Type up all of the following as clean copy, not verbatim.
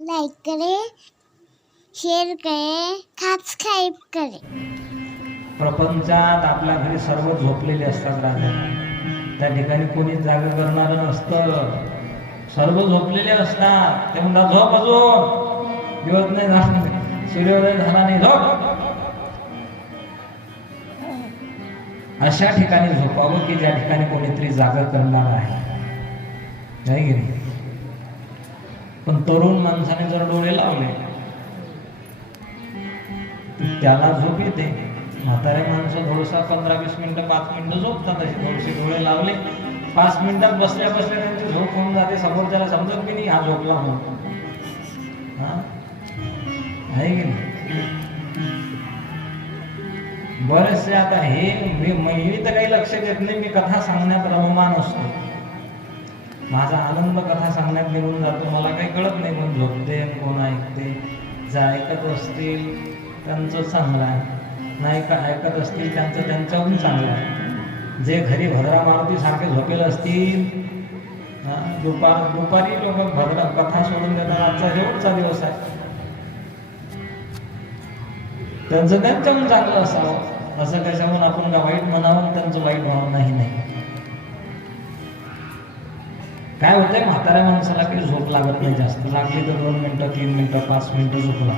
Like करे, share करे, subscribe करे. प्रपंचात आपल्या घरी सर्व झोपलेले असतात राजा. त्या ठिकाणी कोणी जागा करणारं नसतं, सर्व झोपलेले असतात. ते म्हणतात झोप अजून दिवस नाही झाला, सूर्योदय झाला नाही, झोप. अशा ठिकाणी झोपावं की ज्या ठिकाणी कोणीतरी जागा करणार आहे, नाही की नाही? पण तरुण माणसाने जर डोळे लावले त्याला झोप येते. म्हातारे माणसं थोडसा 15-20 मिनिटं 5 मिनिटं झोपतात. असे थोडेसे डोळे लावले 5 मिनिटात बसल्या बसल्या त्यांची झोप होऊन जाते. समोरच्याला समजत की नाही हा झोपला म्हणून. आहे की नाही? बरेचसे आता हे मी तर काही लक्ष देत नाही. मी कथा सांगण्यात रममान असतो. माझा आनंद कथा सांगण्यात निघून जातो. मला काही कळत नाही कोण झोपते कोण ऐकते. जे ऐकत असतील त्यांचं चांगलं आहे, नाही का ऐकत असतील त्यांचं त्यांच्याहून चांगलं आहे. जे घरी भद्रा मारुती सारखे झोपेल असतील, दुपारी लोक भद्रा कथा सोडून देतात. आजचा शेवटचा दिवस आहे, त्यांचं त्यांच्याहून चांगलं असावं. असं त्याच्याहून आपण का वाईट म्हणावं, त्यांचं वाईट व्हावं नाही. काय होतंय, म्हाताऱ्या माणसाला काही झोप लागत नाही. जास्त लागली तर 2 मिनिटं 3 मिनिटं 5 मिनिटं झोपला.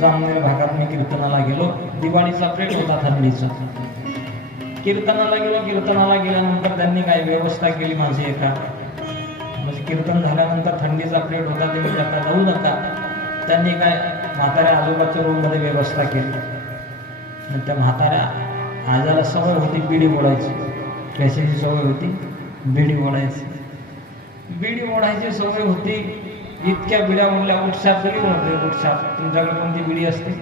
जामनेर भागात मी कीर्तनाला गेलो. दिवाळीचा प्रेट होता थंडीचा. कीर्तनाला गेल्यानंतर त्यांनी काय व्यवस्था केली माझी एका, म्हणजे कीर्तन झाल्यानंतर थंडीचा प्रेट होता. ते म्हणजे आता जाऊ नका. त्यांनी काय म्हाताऱ्या आजोबाच्या रूममध्ये व्यवस्था केली. त्या म्हाताऱ्या आजाला सवय होती बिडी ओढायची. कशाची सवय होती? बिडी ओढायची सवय होती. इतक्या बिड्या म्हणल्या उठशाप जरी होते. उठशाप तुमच्याकडे कोणती बिडी असते?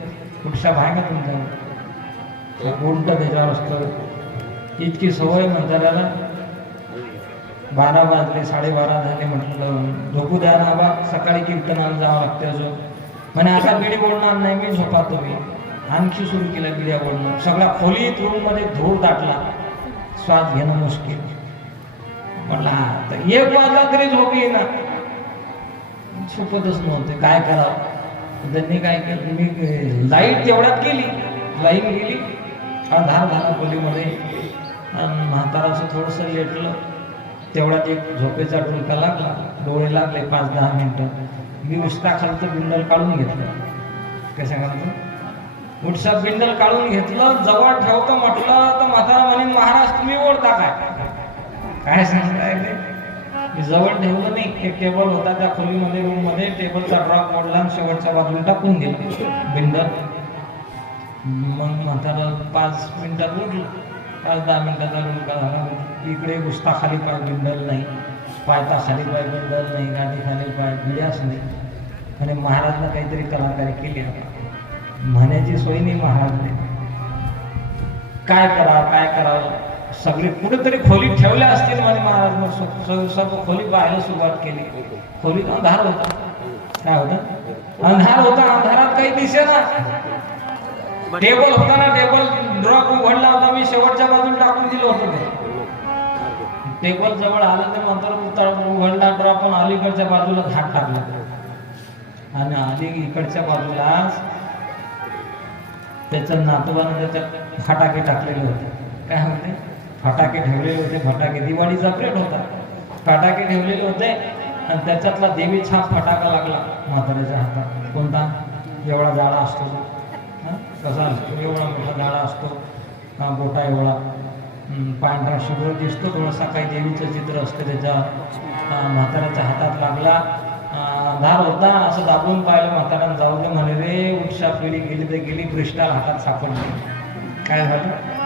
उठशाप आहे का तुमच्याकडे? उलट त्याच्यावर असतं. इतकी सवय म्हाताऱ्याला. 12 वाजले 12:30 झाले. म्हटलं झोपू द्या ना बा, सकाळी कीर्तनाला जावं लागते. अजून म्हणे आता बिडी बोलणार नाही मी, झोपा तुम्ही. आणखी सुरू केलं बिड्या बोलणं. सगळा खोलीत रूममध्ये धूळ दाटला. श्वास घेणं मुश्किल. म्हटलं हा तर 1 वाजला तरी झोप येईना. झोपतच नव्हते. काय करावं? त्यांनी काय केलं, मी लाईट तेवढ्यात गेली. लाईट गेली, अंधार झाला खोलीमध्ये. म्हाताराचं थोडंसं लेटलं. तेवढ्यात एक झोपेचा टुलका लागला. डोळे लागले 5-10 मिनिटं. मी उष्टा खालचं बिंडल काढून घेतलं. कशा खालचं? उठसा बिंडल काढून घेतलं. जवळ ठेवतो म्हटलं तर म्हातारा म्हणे महाराज तुम्ही ओढता काय सांगताय? मी जवळ ठेवलं नाही. एक टेबल होता त्या खोलीमध्ये रूममध्ये. टेबलचा ड्रॉप मोडला आणि शेवटच्या बाजूला टाकून दिलं बिंडल. मग म्हातारा 5 मिनिटात उठलं. 5-10 मिनिटाचा डुलका झाला. इकडे उस्ता खाली पाय बिंडल नाही, पायता खाली पाय बिंडल नाही, गादी खाली पाय बिड्याच नाही. आणि महाराजला काहीतरी कलाकारी केली. म्हणायची सोय नाही महाराजने. काय करावं सगळे कुठेतरी खोलीत ठेवल्या असतील म्हणे महाराज. सर्व खोली पाहायला सुरुवात केली. खोलीत अंधार होता. काय होता? अंधार होता. अंधारात काही दिसेना. टेबल होता ना, टेबल ड्रॉप उघडला होता. मी शेवटच्या बाजूला टाकून दिलं होतं. ते टेबल जवळ आलं ते नंतर उघडला ड्रॉप पण अलीकडच्या बाजूला हात टाकला. आणि अलीकडच्या बाजूलाच त्याच्या नातवाने त्याच्यात फटाके टाकलेले होते. काय होते? फटाके ठेवलेले होते. फटाके दिवाळीचा प्रेट होता. फटाके ठेवलेले होते आणि त्याच्यातला देवी छाप फटाका लागला म्हाताऱ्याच्या हातात. कोणता? एवढा जाडा असतो. कसा एवढा मोठा जाडा असतो, बोटा एवढा, पांढरा शुभ्र दिसतो थोडासा. काही देवीचं चित्र असतं त्याच्या. म्हाताऱ्याच्या हातात लागला. अंधार होता. असं दाबून पाहिलं. म्हाताऱ्यानं जाऊ दे म्हणे रे. उठशा पिढी गेली तर गेली. क्रिस्टाल हातात सापडली. काय झालं?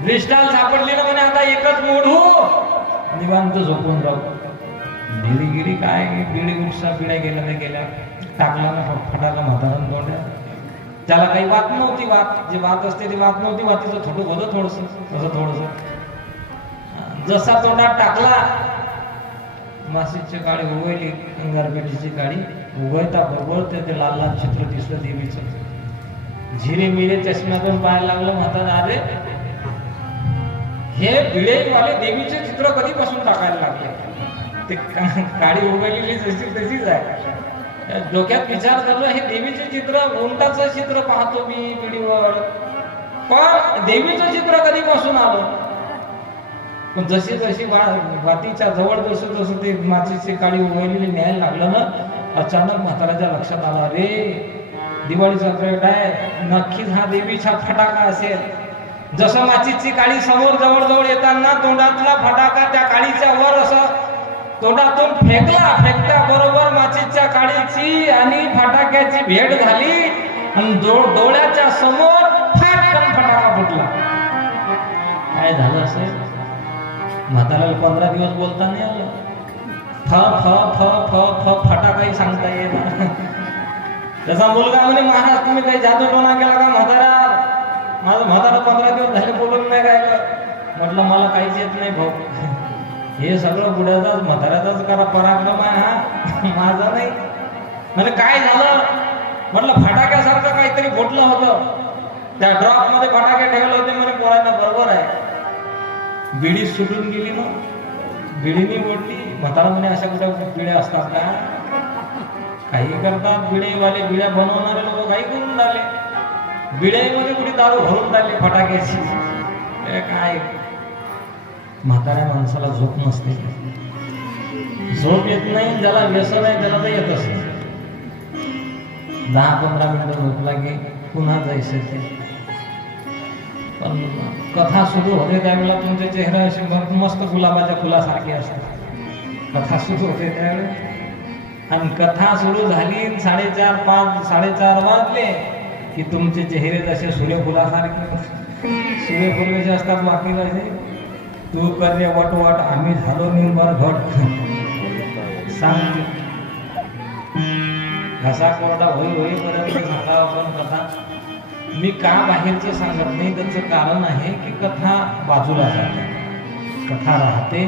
क्रिस्टाल सापडली ना म्हणे. आता एकच मोडू, निवांत झोपून जाऊ. भिडी गिरी काय बिडी उठसा पिढ्या गेल्या टाकला ना फटाका म्हाताऱ्यानं तोंडात. त्याला काही वात नव्हती. वात जे वात असते ती वात नव्हती. वातीचं थोडं होतं थोडंसं असं थोडंसं. जसा तोंडात टाकला माशीची काळी उगवली. गारपेटीची काळी उगवता बरोबर ते लाल लाल चित्र दिसलं देवीचं. झिरे मिरे चष्म्यातून पाहायला लागलं म्हातारा. अरे हे बिडेवाले देवीचे चित्र कधीपासून टाकायला लागले? ते काळी उघडलेली जशी तशीच आहे. डोक्यात विचार चालू हे देवीचे चित्र, उंटाचं चित्र पाहतो मी पिढीवर, पण देवीचं चित्र कधीपासून आलं. पण जशी जशी वातीच्या जवळ जसं जसं ते मातीची काळी उघडलेली न्यायला लागलं ना, अचानक म्हाताऱ्याच्या लक्षात आला, रे दिवाळीचा प्रेट आहे, नक्कीच हा देवीचा फटाका असेल. जसं माचीची काळी समोर जवळ जवळ येताना तोंडातला फटाका त्या काळीच्या वर असं तोंडातून फेकला, फेकता बरोबर माचीच्या काळीची आणि फटाक्याची भेट झाली आणि डोळ्याच्या समोर फाटकन फटाका फुटला. काय झालं असेल? म्हाताऱ्याला 15 दिवस बोलता नाही आलं. फ फ फ फ फ फटाकाही सांगता येईल. त्याचा मुलगा म्हणे, महाराज तुम्ही काही जादूटोणा केला का म्हातारा? माझं म्हातारा 15 दिवस झाले बोलून नाही राहिलं. म्हटलं मला काहीच येत नाही भाऊ, हे सगळं बुड्याचाच म्हाताऱ्याचाच करा पराक्रम आहे हा, माझा नाही. म्हणजे काय झालं? म्हटलं फटाक्यासारखं काहीतरी फुटलं होतं, त्या ड्रॉप मध्ये फटाके ठेवले होते. म्हणे पोरांना बरोबर आहे, बिडी सुटून गेली ना, बिडीनी मोडली. म्हातारा म्हणे अशा कुठे बिड्या असतात का? काही करतात बिडेवाले, बिड्या बनवणारे लोक काही करून राहिले. बिड्यामध्ये कुठे दारू भरून राहिले फटाक्याची. काय म्हाताऱ्या माणसाला झोप नसते, झोप येत नाही. ज्याला व्यसन आहे त्याला तर येत असते. 10-15 मिनिटं झोप लागे, पुन्हा जायचं ते. पण कथा सुरू होते त्यावेळेला तुमचे चेहरा असे मस्त गुलाबाच्या फुलासारखे असतात. कथा सुरू होते त्यावेळेला, आणि कथा सुरू झाली 4:30-5:30 वाजले की तुमचे चेहरे जसे सूर्यफुलासारखे, सूर्यफुल कसे असतात बाकी कसे, तू कर वटवट आम्ही झालो निर्भर घट. सांगते घसा कोरडा होईपर्यंत सांगा आपण कथा. मी का बाहेरचं सांगत नाही, त्याचं कारण आहे की कथा बाजूला जाते, कथा राहते.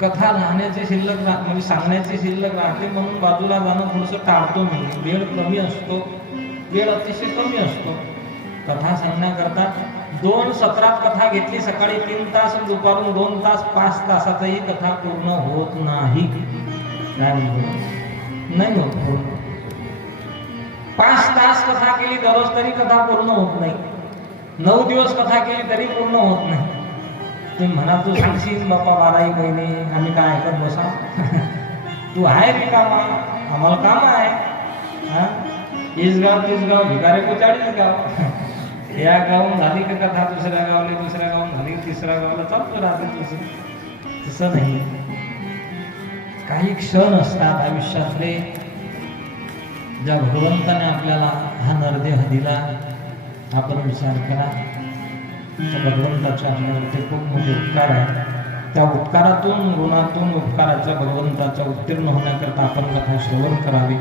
कथा राहण्याचे शिल्लक म्हणजे सांगण्याचे शिल्लक राहते, म्हणून बाजूला जाणं थोडंसं टाळतो मी. वेळ कमी असतो, वेळ अतिशय कमी असतो कथा सांगण्याकरता. 2 सत्रात कथा घेतली, सकाळी 3 तास, दुपारून 2 तास, 5 तासातही कथा पूर्ण होत नाही. नाही होत पूर्ण. 5 तास कथा केली दररोज तरी कथा पूर्ण होत नाही. 9 दिवस कथा केली तरी पूर्ण होत नाही. तुम्ही म्हणा तू सांगशील बाप्पा 12 महिने आम्ही काय ऐकत बसा. तू आहे रिकामा, आम्हाला काम आहे. हा, इस गाव तीस गाव भिकारे को 40 गाव. या गावून झाली की कथा दुसऱ्या गावला, दुसऱ्या गावून झाली तिसऱ्या गावाला चालतो राहते तुझं. तसं नाही. काही क्षण असतात आयुष्यातले, ज्या भगवंताने आपल्याला हा नरदेह दिला. आपण विचार करा, त्या भगवंताच्या आपल्यावरती खूप मोठे उपकार आहे. त्या उपकारातून, ऋणातून उपकाराच्या भगवंताच्या उत्तीर्ण होण्याकरता आपण कथा श्रवण करावी.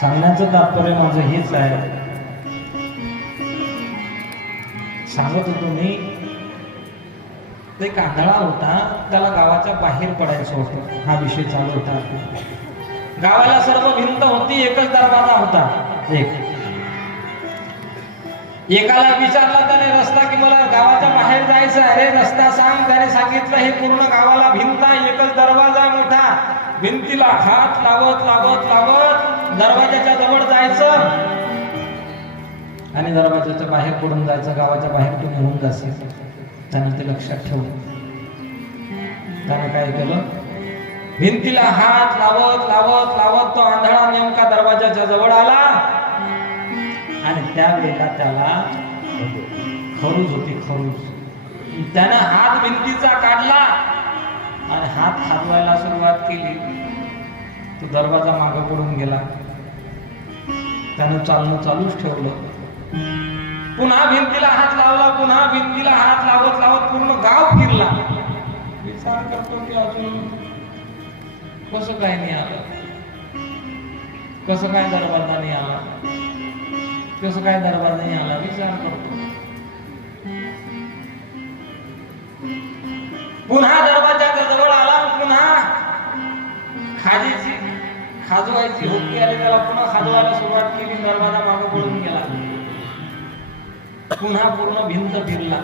सांगण्याचं तात्पर्य माझं हेच आहे. सांगत होतो मी, ते कांदळा होता, त्याला गावाच्या बाहेर पडायचं होतं. हा विषय चालू होता. गावाला सर्व भिंत होती, एकच दरवाजा होता. एकाला विचारला त्याने रस्ता की मला गावाच्या बाहेर जायचं आहे, रस्ता सांग. त्याने सांगितलं हे पूर्ण गावाला भिंत आहे, एकच दरवाजा मोठा. भिंतीला हात लावत लावत लावत दरवाजाच्या जवळ जायचं आणि दरवाजाच्या बाहेर पडून जायचं. गावाच्या बाहेर तू निघून जाशील. त्याने ते लक्षात ठेवलं. त्याने काय केलं, भिंतीला हात लावत लावत लावत तो आंधळा नेमका दरवाजाच्या जवळ आला. आणि त्यावेळेला त्याला खरूज होती, खरूज. त्याने हात भिंतीचा काढला आणि हात हलवायला सुरुवात केली. तो दरवाजा मागे पडून गेला. त्यानं चालणं चालूच ठेवलं. पुन्हा भिंतीला हात लावला, पुन्हा भिंतीला हात लावत लावत पूर्ण गाव फिरला. विचार करतो की अजून कसं काय नाही आलं, कसं काय दरवाजा नाही आला, कसं काय दरवाजा नाही आला. विचार करतो. पुन्हा दरवाजाच्या जवळ आला, पुन्हा खाजवायची हुक्की आली त्याला. पुन्हा खाजवायला सुरुवात केली. दरवाजा मागे पडून गेला. पुन्हा पूर्ण भिंत फिरला.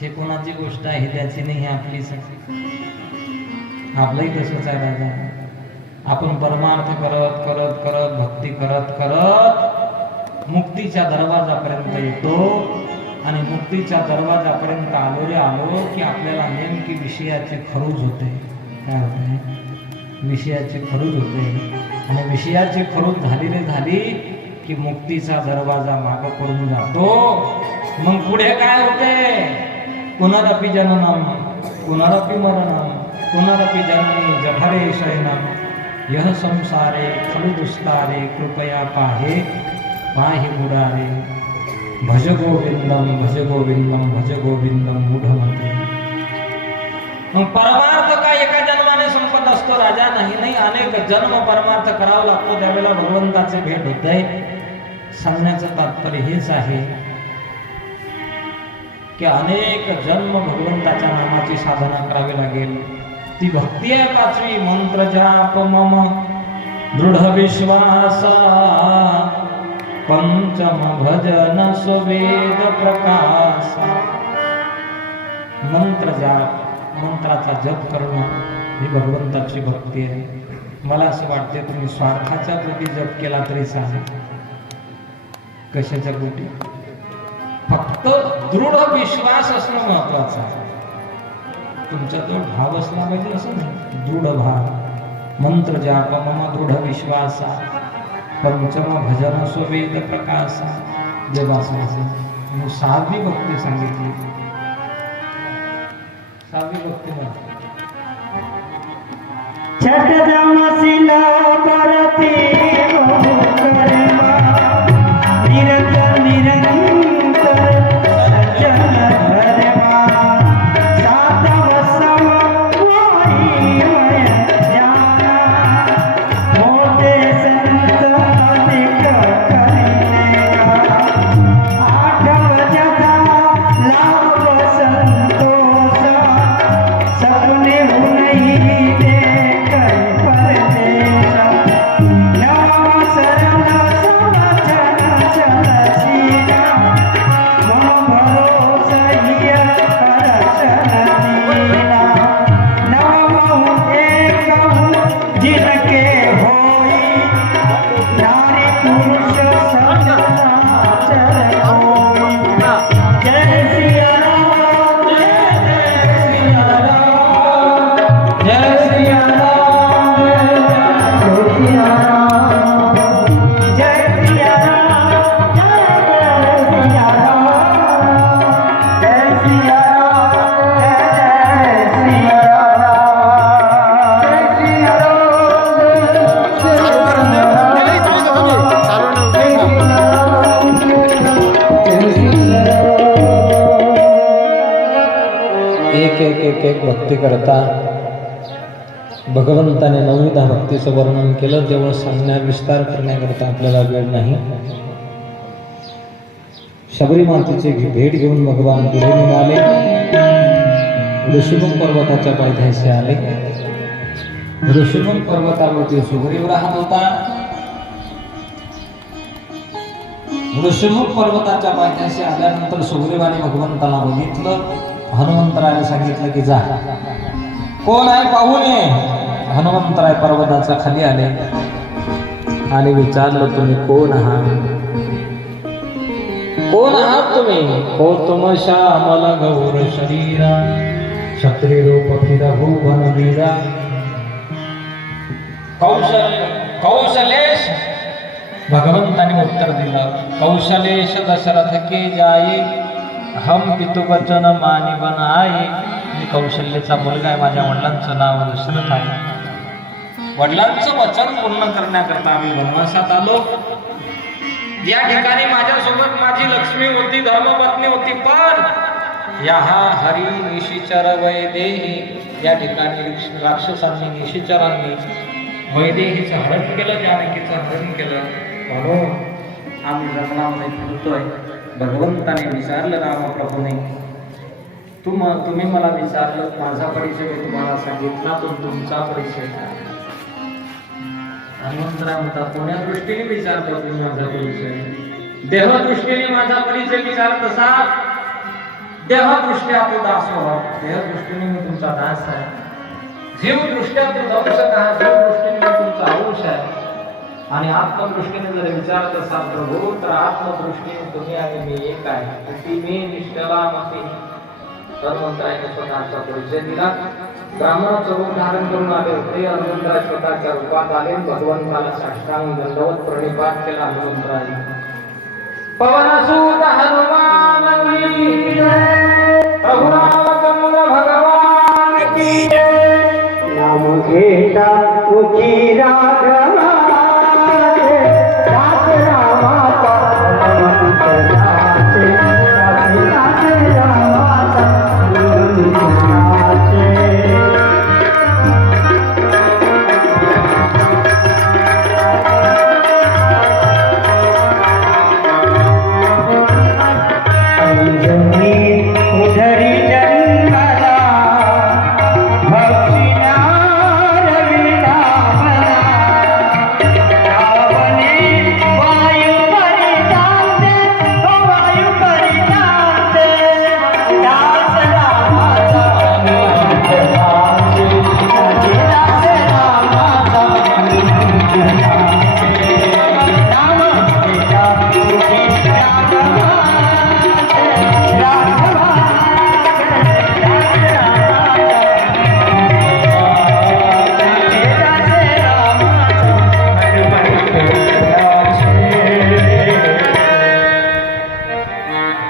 हे कोणाची गोष्ट आहे, त्याची नाही, ही आपलीच आहे. आपलंही तसंच आहे राजा. आपण परमार्थ करत करत करत भक्ती करत करत मुक्तीच्या दरवाजापर्यंत येतो. आणि मुक्तीच्या दरवाजापर्यंत आलो रे आलो की आपल्याला नेमकी विषयाची खरूज होते. काय होते? विषयाची खरूज होते. आणि विषयाची खरूज झाली रे झाली की मुक्तीचा दरवाजा मागं पडून जातो. मग पुढे काय होते? पुनरपि जननम पुनरपि मरणम पुनरपि जननी जठरे शयनम यह संसारे खलु दुस्तारे कृपया पाहे पाहि मुरारे भज गोविंदम भज गोविंदम भज गोविंदम मूढमते. मग परमार्थ का एका जन्माने संपत असतो राजा? नाही, अनेक जन्म परमार्थ करावा लागतो, त्यावेळेला भगवंताचे भेट होते. सांगण्याचं तात्पर्य हेच आहे की अनेक जन्म भगवंताच्या नामाची साधना करावी लागेल. ती भक्ती आहे पाचवी. मंत्र जाप मम दृढ विश्वासा पंचम भजन सुवेद प्रकाशा. मंत्र जाप, मंत्राचा जप करणं ही भगवंताची भक्ती आहे. मला असं वाटते तुम्ही स्वार्थाच्या पोटी जप केला तरी चालेल. कशाच्या पोटी? फक्त दृढ विश्वास असणं महत्वाचं आहे. तुमचा जो भाव असला पाहिजे, असं नाही, दृढ भाव. मंत्र जाप मम दृढ विश्वासा पंचम भजन सुवेद प्रकाशा. देवासनाचे साधी भक्ती सांगितली. साधी भक्ती म्हणते छठ जमसिला करते निरंतर निरंतर सज्जन धर्मा सात वसव वही जाना मोठे संत अधिक करिलेगा आठव जथा लाभ संतोष सपने नहीं दे कर परदेश नवा शरण समझन चलसीना मम भरोसा हिय करचन दीना नवम एकहु जिनके होई नारी पुरुष सब चल होई. जय सिया राम जय सिया राम जय श्री राम. जय सिया राम जय सिया राम जय सिया राम जय सिया राम जय सिया एक एक एक एक भक्ती करता भगवंताने नवविधा भक्तीचं वर्णन केलं. तेवढं सांगण्या विस्तार करण्याकरता आपल्याला वेळ नाही. शबरी मातेची भेट घेऊन भगवान पुढे निघाले. ऋषिमुख पर्वताच्या पायथ्याशी आले. ऋषिमुख पर्वतावरती सुग्रीव राहत होता. ऋषिमुख पर्वताच्या पायथ्याशी आल्यानंतर सुग्रीवाने भगवंताला बघितलं. हनुमंतरायला सांगितलं की जा, कोण आहे पाहून ये. हनुमंतराय पर्वताच्या खाली आले आणि विचारलं तुम्ही कोण आहात? कोण आहात तुम्ही? हो तुम श्यामल गौर शरीरा क्षत्रिय रूप फिरहु वनवीरा. कौशलेश भगवंताने उत्तर दिलं, कौशलेश दशरथ के जाये हम पितुवचन मानी बनाये. मी कौशल्याचा मुलगा आहे. माझ्या वडिलांचं नाव दशरथ आहे. वडिलांचं वचन पूर्ण करण्याकरता आम्ही वनवासात आलो. या ठिकाणी माझ्यासोबत माझी लक्ष्मी होती, धर्मपत्नी होती. पण या हरी निशिचर वैदेही, या ठिकाणी राक्षसांनी निशिचरांनी वैदेहीचं हरण केलं, जानकीचं हरण केलं. म्हणून आम्ही जंगलामध्ये फिरतोय. भगवंताने विचारलं रामप्रभूने, तुम्ही मला विचारलं, माझा परिचय मी तुम्हाला सांगितला, पण तुमचा परिचय काय? हनुमंतराय म्हणतात, कोण्या दृष्टीने विचारलं तुम्ही माझा परिचय? देहदृष्टीने माझा परिचय विचारत असाल, देहदृष्ट्या तू दास हो, देहदृष्टीने मी तुमचा दास आहे, जीवदृष्ट्या तू दंशक आहे, जीवदृष्टीने मी तुमचा अंश आहे, आणि आत्मदृष्टीने जर विचारत असाल प्रभू तर आत्मदृष्टीने तुम्ही आणि मी एक आहे. ती मी निष्ठला मती हनुमंतरायाने स्वतःचा परिचय दिला. ब्राह्मणाचं रूप धारण करून आले होते. हनुमंतराय स्वतःच्या रूपात आले, भगवंताला साष्टांग दंडवत प्रणिपात केला. हनुमंतराय पवनसूत हनुमान की जय, रघुनाथ भगवान की जय. नाम घेता तुझी राघवा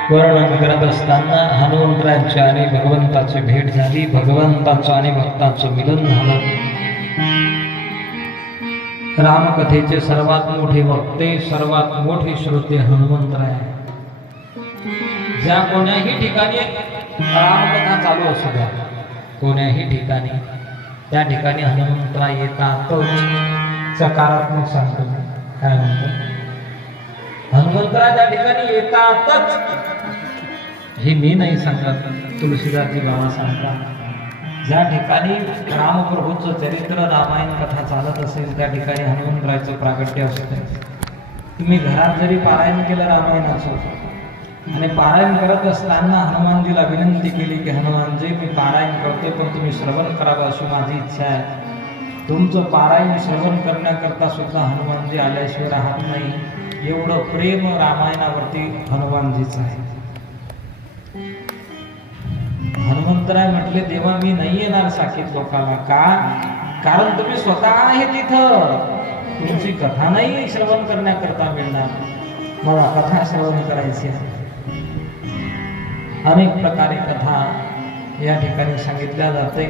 वर्णन करत असताना हनुमंतरायांची आणि भगवंताची भेट झाली. भगवंताचं आणि भक्तांचं मिलन झालं. रामकथेचे सर्वात मोठे वक्ते, सर्वात मोठे श्रोते हनुमंतराय. ज्या कोण्याही ठिकाणी रामकथा चालू असू द्या, कोण्याही ठिकाणी त्या ठिकाणी हनुमंतराय येतातच. सकारात्मक सांगतो, काय म्हणतो, हनुमंतराय त्या ठिकाणी येतातच. हे मी नाही सांगत, तुलसीदासजी बाबा सांगतात. ज्या ठिकाणी रामप्रभूंचं चरित्र, रामायण कथा चालत असेल त्या ठिकाणी हनुमंतरायचं प्रागट्य असतं. तुम्ही घरात जरी पारायण केलं रामायणाचं आणि पारायण करत असताना हनुमानजीला विनंती केली की हनुमानजी मी पारायण करतोय पण तुम्ही श्रवण करावं अशी माझी इच्छा आहे. तुमचं पारायण श्रवण करण्याकरता सुद्धा हनुमानजी आल्याशिवाय राहत नाही. एवढं प्रेम रामायणावरती हनुमानजीचं आहे. हनुमंतराय म्हटले देवा मी नाही येणार साकीत लोकांना. का? कारण तुम्ही स्वतः आहे तिथं, तुमची कथा नाही श्रवण करण्याकरता मिळणार, मला कथा श्रवण करायची आहे. अनेक प्रकारे कथा या ठिकाणी सांगितल्या जाते.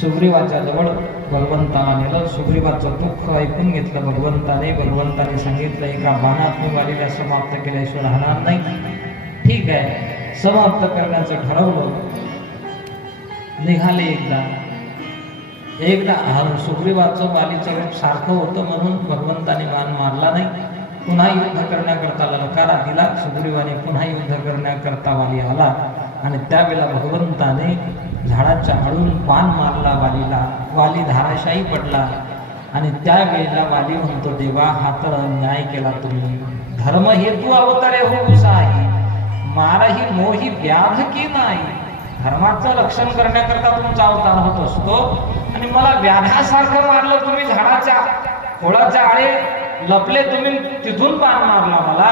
सुग्रीवाच्या जवळ भगवंताला नेलं. सुग्रीवाचं दुःख ऐकून घेतलं भगवंताने. भगवंताने सांगितलं एका बाणात मी वालीला समाप्त केल्याशिवाय राहणार नाही. ठीक आहे, समाप्त करण्याचं ठरवलं. निघाले एकदा सुग्रीवाचं वालीचं रूप सारखं होतं म्हणून भगवंताने बाण मारला नाही. पुन्हा युद्ध करण्याकरता ललकारा दिला. सुग्रीवाने पुन्हा युद्ध करण्याकरता वाली आला आणि त्यावेळेला भगवंताने झाडाच्या आडून बाण मारला वालीला. वाली धाराशाही पडला आणि त्यावेळेला वाली म्हणतो देवा हा तर अन्याय केला तुम्ही. धर्म हेतू अवतरे हो साही मारही मोही व्याध की नाही. धर्माचं रक्षण करण्याकरता तुमचा अवतार होत असतो आणि मला व्याधासारखं मारलं तुम्ही. झाडाच्या खोडाच्या आळे लपले तुम्ही, तिथून बाण मारला मला.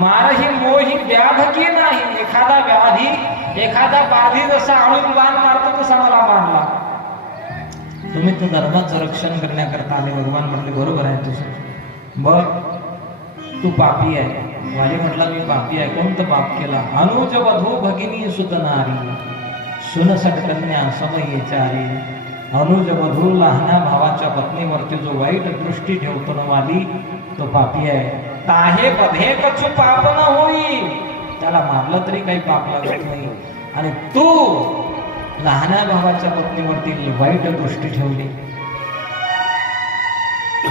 मारही मोही व्याध की नाही. एखादा व्याधी, एखादा बाधी जसा आळून बाण मारतो तसा मला मारला. तुम्ही तर धर्माचं रक्षण करण्याकरता आले. भगवान म्हटले बरोबर आहे तुझं. बघ तू पापी आहे. वाली म्हटला मी पापी आहे. कोणतं पाप केला? अनुज वधू भगिनी सुतनारी सुन सटकन्या समयेचारी. अनुज वधू लहान्या भावाच्या पत्नीवरती जो वाईट दृष्टी ठेवतो ना वाली, तो पापी आहे. ताहे बधे कछु पाप न होई. त्याला मारलं तरी काही पाप लागत नाही. आणि तू लहान्या भावाच्या पत्नीवरती वाईट दृष्टी ठेवली.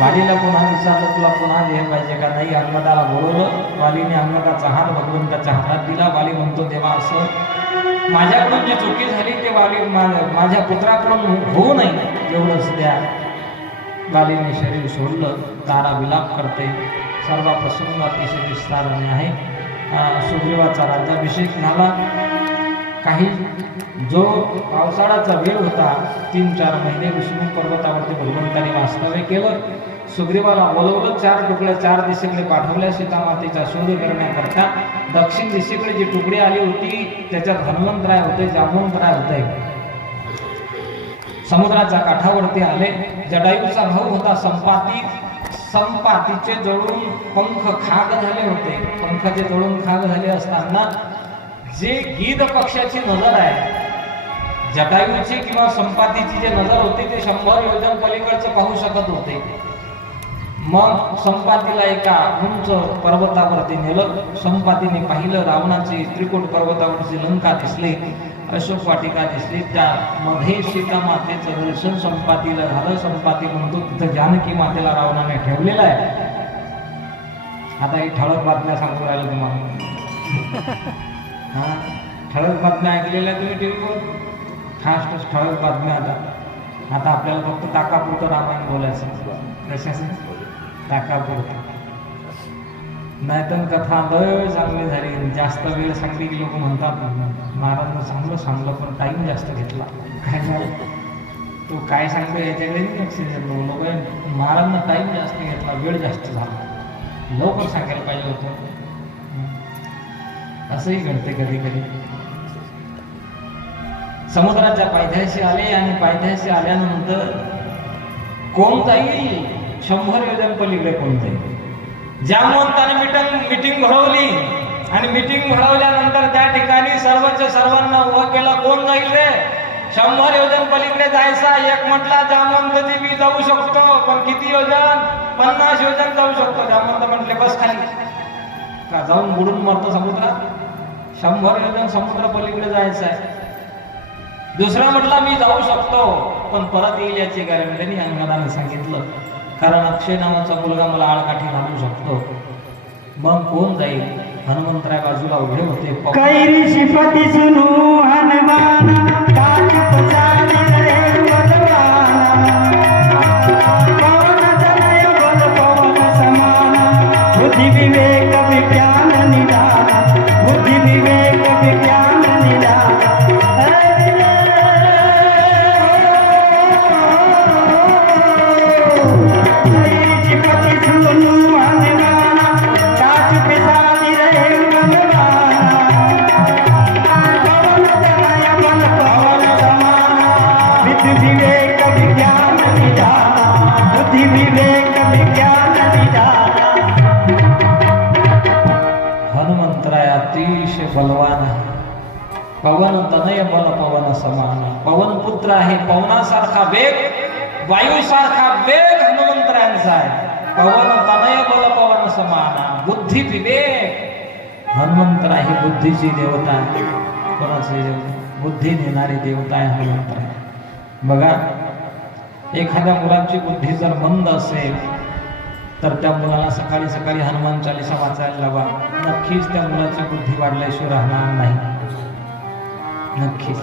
वालीला पुन्हा विचारलं तुला पुन्हा हे पाहिजे का? नाही. अंगदाला बोलवलं. वालीने अंगदाचा हात भगवंताच्या हातात दिला. वाली म्हणतो देवा असं माझ्याकडून जी चुकी झाली ते वाली माझ्या पुत्राकडून होऊ नये एवढंच द्या. वालीने शरीर सोडलं. तारा विलाप करते. सर्व प्रसंग अतिशय विस्ताराने आहे. सुग्रीवाचा राज्याभिषेक झाला. काही जो पावसाळ्याचा वेळ होता 3-4 महिने विष्णू पर्वतावरती भगवंताने वास्तव्य केलं. सुग्रीवाला बोलवलं, 4 तुकड्या 4 दिशेकडे पाठवल्या सीतामातेचा शोध करण्याकरता. दक्षिण दिशेकडे जी तुकडी आली होती त्याच्यात हनुमंतराय होते, जांबवंतराय होते. समुद्राच्या काठावरती आले. जटायूचा भाऊ होता संपाती. संपातीचे जळून पंख खाग झाले होते. पंखाचे जळून खाग झाले असताना जे गीध पक्षाची नजर आहे, जटायूची किंवा संपातीची जे नजर होती ते 100 योजन पलीकडचं पाहू शकत होते. मग संपातीला एका उंच पर्वतावरती नेलं. संपातीने पाहिलं, रावणाची त्रिकूट पर्वतावरची लंका दिसली, अशोक वाटिका दिसली, त्यामध्ये सीता मातेचं दर्शन संपातीला झालं. संपाती म्हणतो तिथं जानकी मातेला रावणाने ठेवलेलं आहे. आता ही ठळक बातम्या सांगू राहिलो तुम्हाला. हा, ठळक बातम्या ऐकलेल्या तुम्ही टीव्हीवर, फास्ट ठळक बातम्या. आता आपल्याला फक्त ताकापुरतं रामायण बोलायचं. कशाचं? ताकापुरतं. नाहीतर कथा लय चांगली झाली, जास्त वेळ सांगली की लोक म्हणतात महाराजांना चांगलं सांगलं पण टाईम जास्त घेतला. काय झालं? तो काय सांगतो याच्याकडे नाही लक्ष दिलं. लोक महाराजांना टाईम जास्त घेतला, वेळ जास्त झाला, लवकर सांगायला पाहिजे होतं. असंही घडते कधी कधी. समुद्राच्या पायथ्याशी आले आणि पायथ्याशी आल्यानंतर कोण जाईल 100 योजन पलीकडे कोण जाईल. जामवंताने मीटिंग भरवली आणि मीटिंग भरवल्यानंतर त्या ठिकाणी सर्वच्या सर्वांना उभं केलं. कोण जाईल रे 100 योजन पलीकडे जायचा? एक म्हटला जामवंतजी मी जाऊ शकतो, पण किती योजन? 50 योजन जाऊ शकतो. जामवंत म्हटले बस खाली, का जाऊन बुडून मरतो समुद्रात? 100 योजन समुद्र पलीकडे जायचं आहे. दुसरा म्हटला मी जाऊ शकतो पण परत येईल याची गॅरंटी नाही. अंगदाने सांगितलं, कारण अक्षय नावाचा मुलगा मला आळकाठी घालू शकतो. मग कोण जाईल? हनुमंतराय बाजूला उभे होते. कैरी शिपती सुनू हनुमान काठ पसारी रे बलवाना. पवन तनय बल पवन समाना. बुद्धि विवेक विज्ञान निधाना. बुद्धि विवेक विज्ञान निधाना. विवेक विज्ञान निधाना. बुद्धि विवेक विज्ञान निधाना. हनुमंतराय अतिशय बलवान आहे. पवन तनय बल पवन समान. पवन पुत्र आहे. पवनासारखा वेग, वायूसारखा वेग हनुमंतरायांचा आहे. पवन तनय बल पवन समान. बुद्धी विवेक. हनुमंतराय ही बुद्धीची देवता आहे. कोणाची देवता? बुद्धी देणारी देवता आहे हनुमंतराय. बघा, एखाद्या मुलाची बुद्धी जर मंद असेल तर त्या मुलाला सकाळी सकाळी हनुमान चालीसा वाचायला लावा. नक्कीच त्या मुलाची बुद्धी वाढल्याशिवाय राहणार नाही. नक्कीच.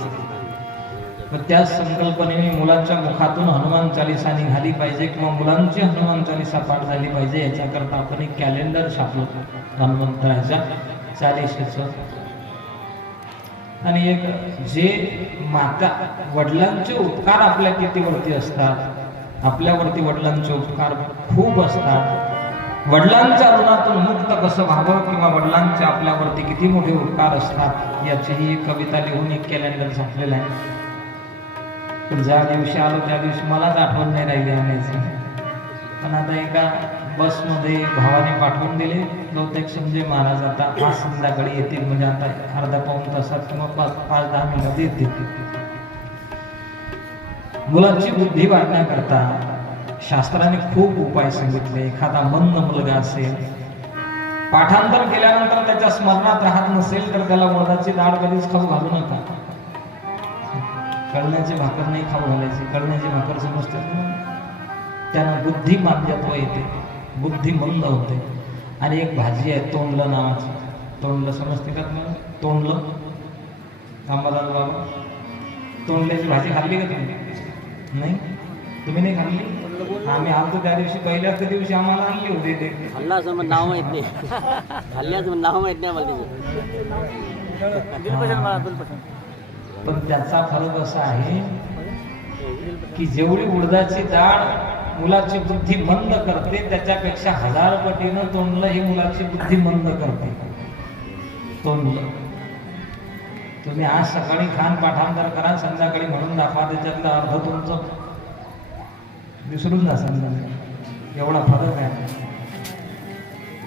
पण त्याच संकल्पनेने मुलांच्या मुखातून हनुमान चालीसा निघाली पाहिजे किंवा मुलांची हनुमान चालीसा पाठ झाली पाहिजे. याच्याकरता आपण एक कॅलेंडर छापलं हनुमंतराच्या चालीसेचं. आणि एक जे माता वडिलांचे उपकार आपल्या कितीवरती असतात, आपल्यावरती वडिलांचे उपकार खूप असतात. वडिलांच्या ऋणातून मुक्त कसं व्हावं किंवा वडिलांचे आपल्यावरती किती मोठे उपकार असतात याचीही एक कविता लिहून एक कॅलेंडर छापलेलं आहे. पण ज्या दिवशी आलो त्या दिवशी मलाच आठवण नाही राहिली आणायची. पण आता एका बसमध्ये भावाने पाठवून दिले. बहुतेक संजय महाराज आता आज संध्याकाळी येतील, म्हणजे आता अर्धा पाऊण तासात किंवा 5-10 मिनिटात येतील. मुलांची बुद्धी वाढण्याकरता शास्त्राने खूप उपाय सांगितले. एखादा मंद मुलगा असेल, पाठांतर केल्यानंतर त्याच्या स्मरणात राहत नसेल तर त्याला उडदाची डाळ कधीच खाऊ घालू नका. कळण्याची भाकर नाही खाऊ घालायची. कळण्याची भाकर समजते ना, त्यानं बुद्धी मांद्यत्व येते, बुद्धी मंद होते. आणि एक भाजी आहे तोंडलं नावाची. तोंडलं समजते का तुम्हाला? तोंडलं, रामदास बाबा, तोंडल्याची भाजी खाल्ली का तुम्ही? नाही, तुम्ही नाही खाल्ली? आम्ही आलतो त्या दिवशी पहिल्याच दिवशी आम्हाला आणली होती ते. खाल्ला असं मग नाव माहीत नाही. खाल्ल्याचं नाव माहीत नाही मला त्याचं. पण त्याचा फरक असा आहे की जेवढी उडदाची डाळ मुलाची बुद्धी मंद करते त्याच्यापेक्षा 1000 पटीनं तोंडलं ही मुलाची बुद्धी मंद करते. तोंडलं तुम्ही आज सकाळी खान पाठांतर करा, संध्याकाळी म्हणून दाखवा, त्याच्यातलं अर्ध तुमचं विसरून जा. संध्याकाळी एवढा फरक आहे.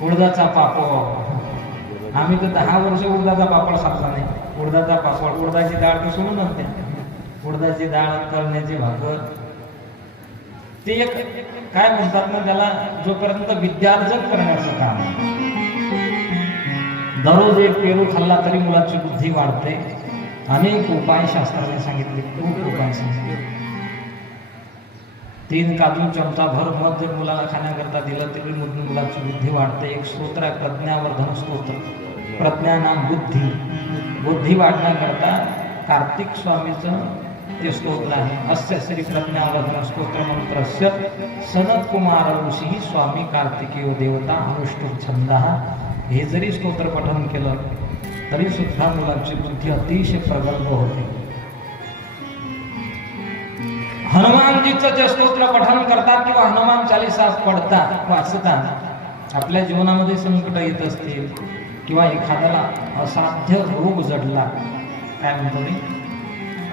उडदाचा पापड आम्ही तर 10 वर्ष उडदाचा पापड खाल्ला नाही. उडदाचा पापड, उडदाची डाळ तर सोडूनच द्या. उडदाची डाळ, तळण्याची भाकर, ते एक काय म्हणतात ना त्याला, जोपर्यंत विद्यार्जन करण्याचं काम. दररोज एक पेरू खाल्ला तरी मुलाची बुद्धी वाढते. अनेक उपाय शास्त्राने सांगितले, खूप उपाय सांगितले. 3 काजू चमचाभर मध जर मुलाला खाण्याकरता दिलं तरी मुलाची बुद्धी वाढते. एक स्तोत्र आहे प्रज्ञावर्धन स्तोत्र, प्रज्ञा नाम बुद्धी. बुद्धी वाढण्याकरता कार्तिक स्वामीचं ते स्तोत्र आहे. अस्य श्री प्रज्ञावर्धन स्तोत्र मंत्रस्य सनत कुमार ऋषी स्वामी कार्तिकेय देवता अनुष्ठुप छंदः. हे जरी स्तोत्र पठन केलं तरी सुद्धा मुलाची बुद्धी अतिशय प्रगल्भ होते. हनुमानजीचं जे स्तोत्र पठन करतात किंवा हनुमान चालीसा पढतात, वाचतात, आपल्या जीवनामध्ये संकट येत असतील किंवा एखाद्याला असाध्य रोग जडला, काय म्हणतो मी,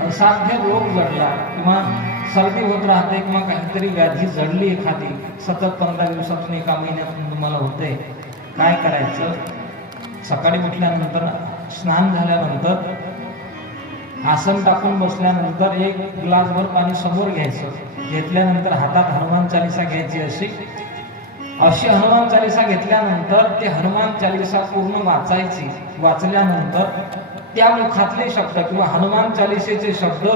असाध्य रोग जडला किंवा सर्दी होत राहते किंवा काहीतरी व्याधी जडली एखादी, सतत 15 दिवसातून, 1 महिन्यातून तुम्हाला होते, काय करायचं? सकाळी उठल्यानंतर, स्नान झाल्यानंतर, आसन टाकून बसल्यानंतर 1 ग्लासभर पाणी समोर घ्यायचं. घेतल्यानंतर हातात हनुमान चालीसा घ्यायची. अशी हनुमान चालीसा घेतल्यानंतर ते हनुमान चालीसा पूर्ण वाचायची. वाचल्यानंतर त्या मुखातले शब्द किंवा हनुमान चालीसेचे शब्द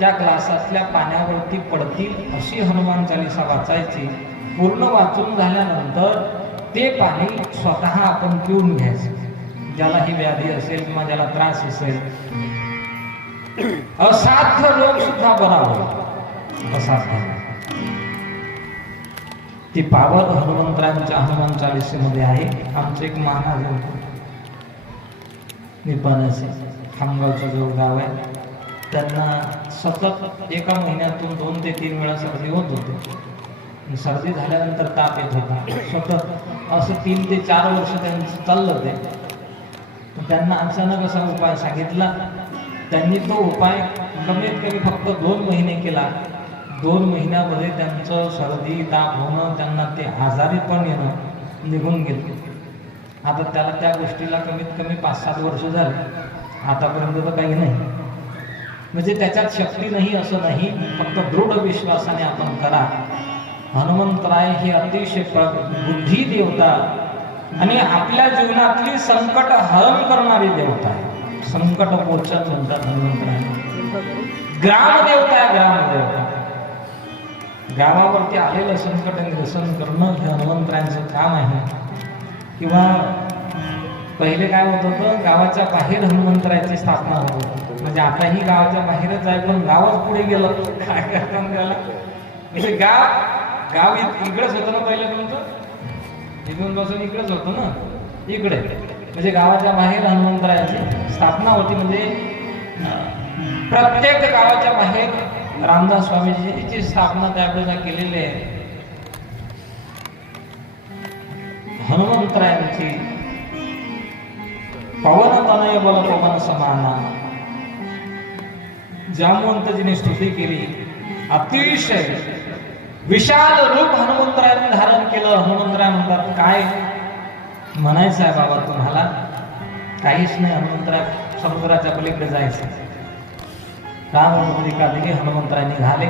त्या ग्लासातल्या पाण्यावरती पडतील अशी हनुमान चालीसा वाचायची. पूर्ण वाचून झाल्यानंतर ते पाणी स्वतः आपण पिऊन घ्यायचं. ज्याला ही व्याधी असेल किंवा ज्याला त्रास असेल, असाध्य रोग सुद्धा बरा होईल. असाध्य ती पावर हनुमंतरांच्या हनुमान चालीसेमध्ये आहे. आमचे एक महाराज होते निपाण्याचे, खामगावचं जो गाव आहे, त्यांना सतत 1 महिन्यातून 2 ते 3 वेळा सर्दी होत होते. सर्दी झाल्यानंतर ताप येत होता. सतत असं 3 ते 4 वर्ष त्यांचं चाललं ते. त्यांना अचानक असा उपाय सांगितला. त्यांनी तो उपाय कमीत कमी फक्त 2 महिने केला. 2 महिन्यामध्ये त्यांचं सर्दी ताप होणं, त्यांना ते आजारी पण येणं निघून गेलं. आता त्याला त्या गोष्टीला कमीत कमी 5-7 वर्ष झाले. आतापर्यंत तर काही नाही. म्हणजे त्याच्यात शक्ती नाही असं नाही, फक्त दृढ विश्वासाने आपण करा. हनुमंतराय हे अतिशय बुद्धी देवता आणि आपल्या जीवनातली संकट हरण करणारी देवता आहे. संकट मोचन म्हणतात हनुमंतराय. ग्रामदेवता आहे, ग्रामदेवता. गावावरती आलेलं संकट निरसन करणं हे हनुमंतरायांचं काम आहे. किंवा पहिले काय होत होतं, गावाच्या बाहेर हनुमंतरायाची स्थापना होत होती. म्हणजे आताही गावाच्या बाहेरच आहे, पण गावच पुढे गेलं. काय करतात त्याला, म्हणजे गाव इकडेच होतं ना पहिलं तुमचं, इथून पासून इकडेच होतं ना, इकडे. म्हणजे गावाच्या बाहेर हनुमंतरायाची स्थापना होती. म्हणजे प्रत्येक गावाच्या बाहेर रामदास स्वामीजीची स्थापना त्यावेळेला केलेली आहे. हनुमंतरायांची पवन तनय बल पवन समाना, जामवंतजीने स्तुती केली. अतिशय विशाल रूप हनुमंतरायांनी धारण केलं. हनुमंतराय म्हणतात, काय म्हणायचं आहे बाबा तुम्हाला? काहीच नाही. हनुमंतराय समुद्राच्या पलीकडे जायचं. राममुद्रिकादिगे हनुमंतराय निघाले.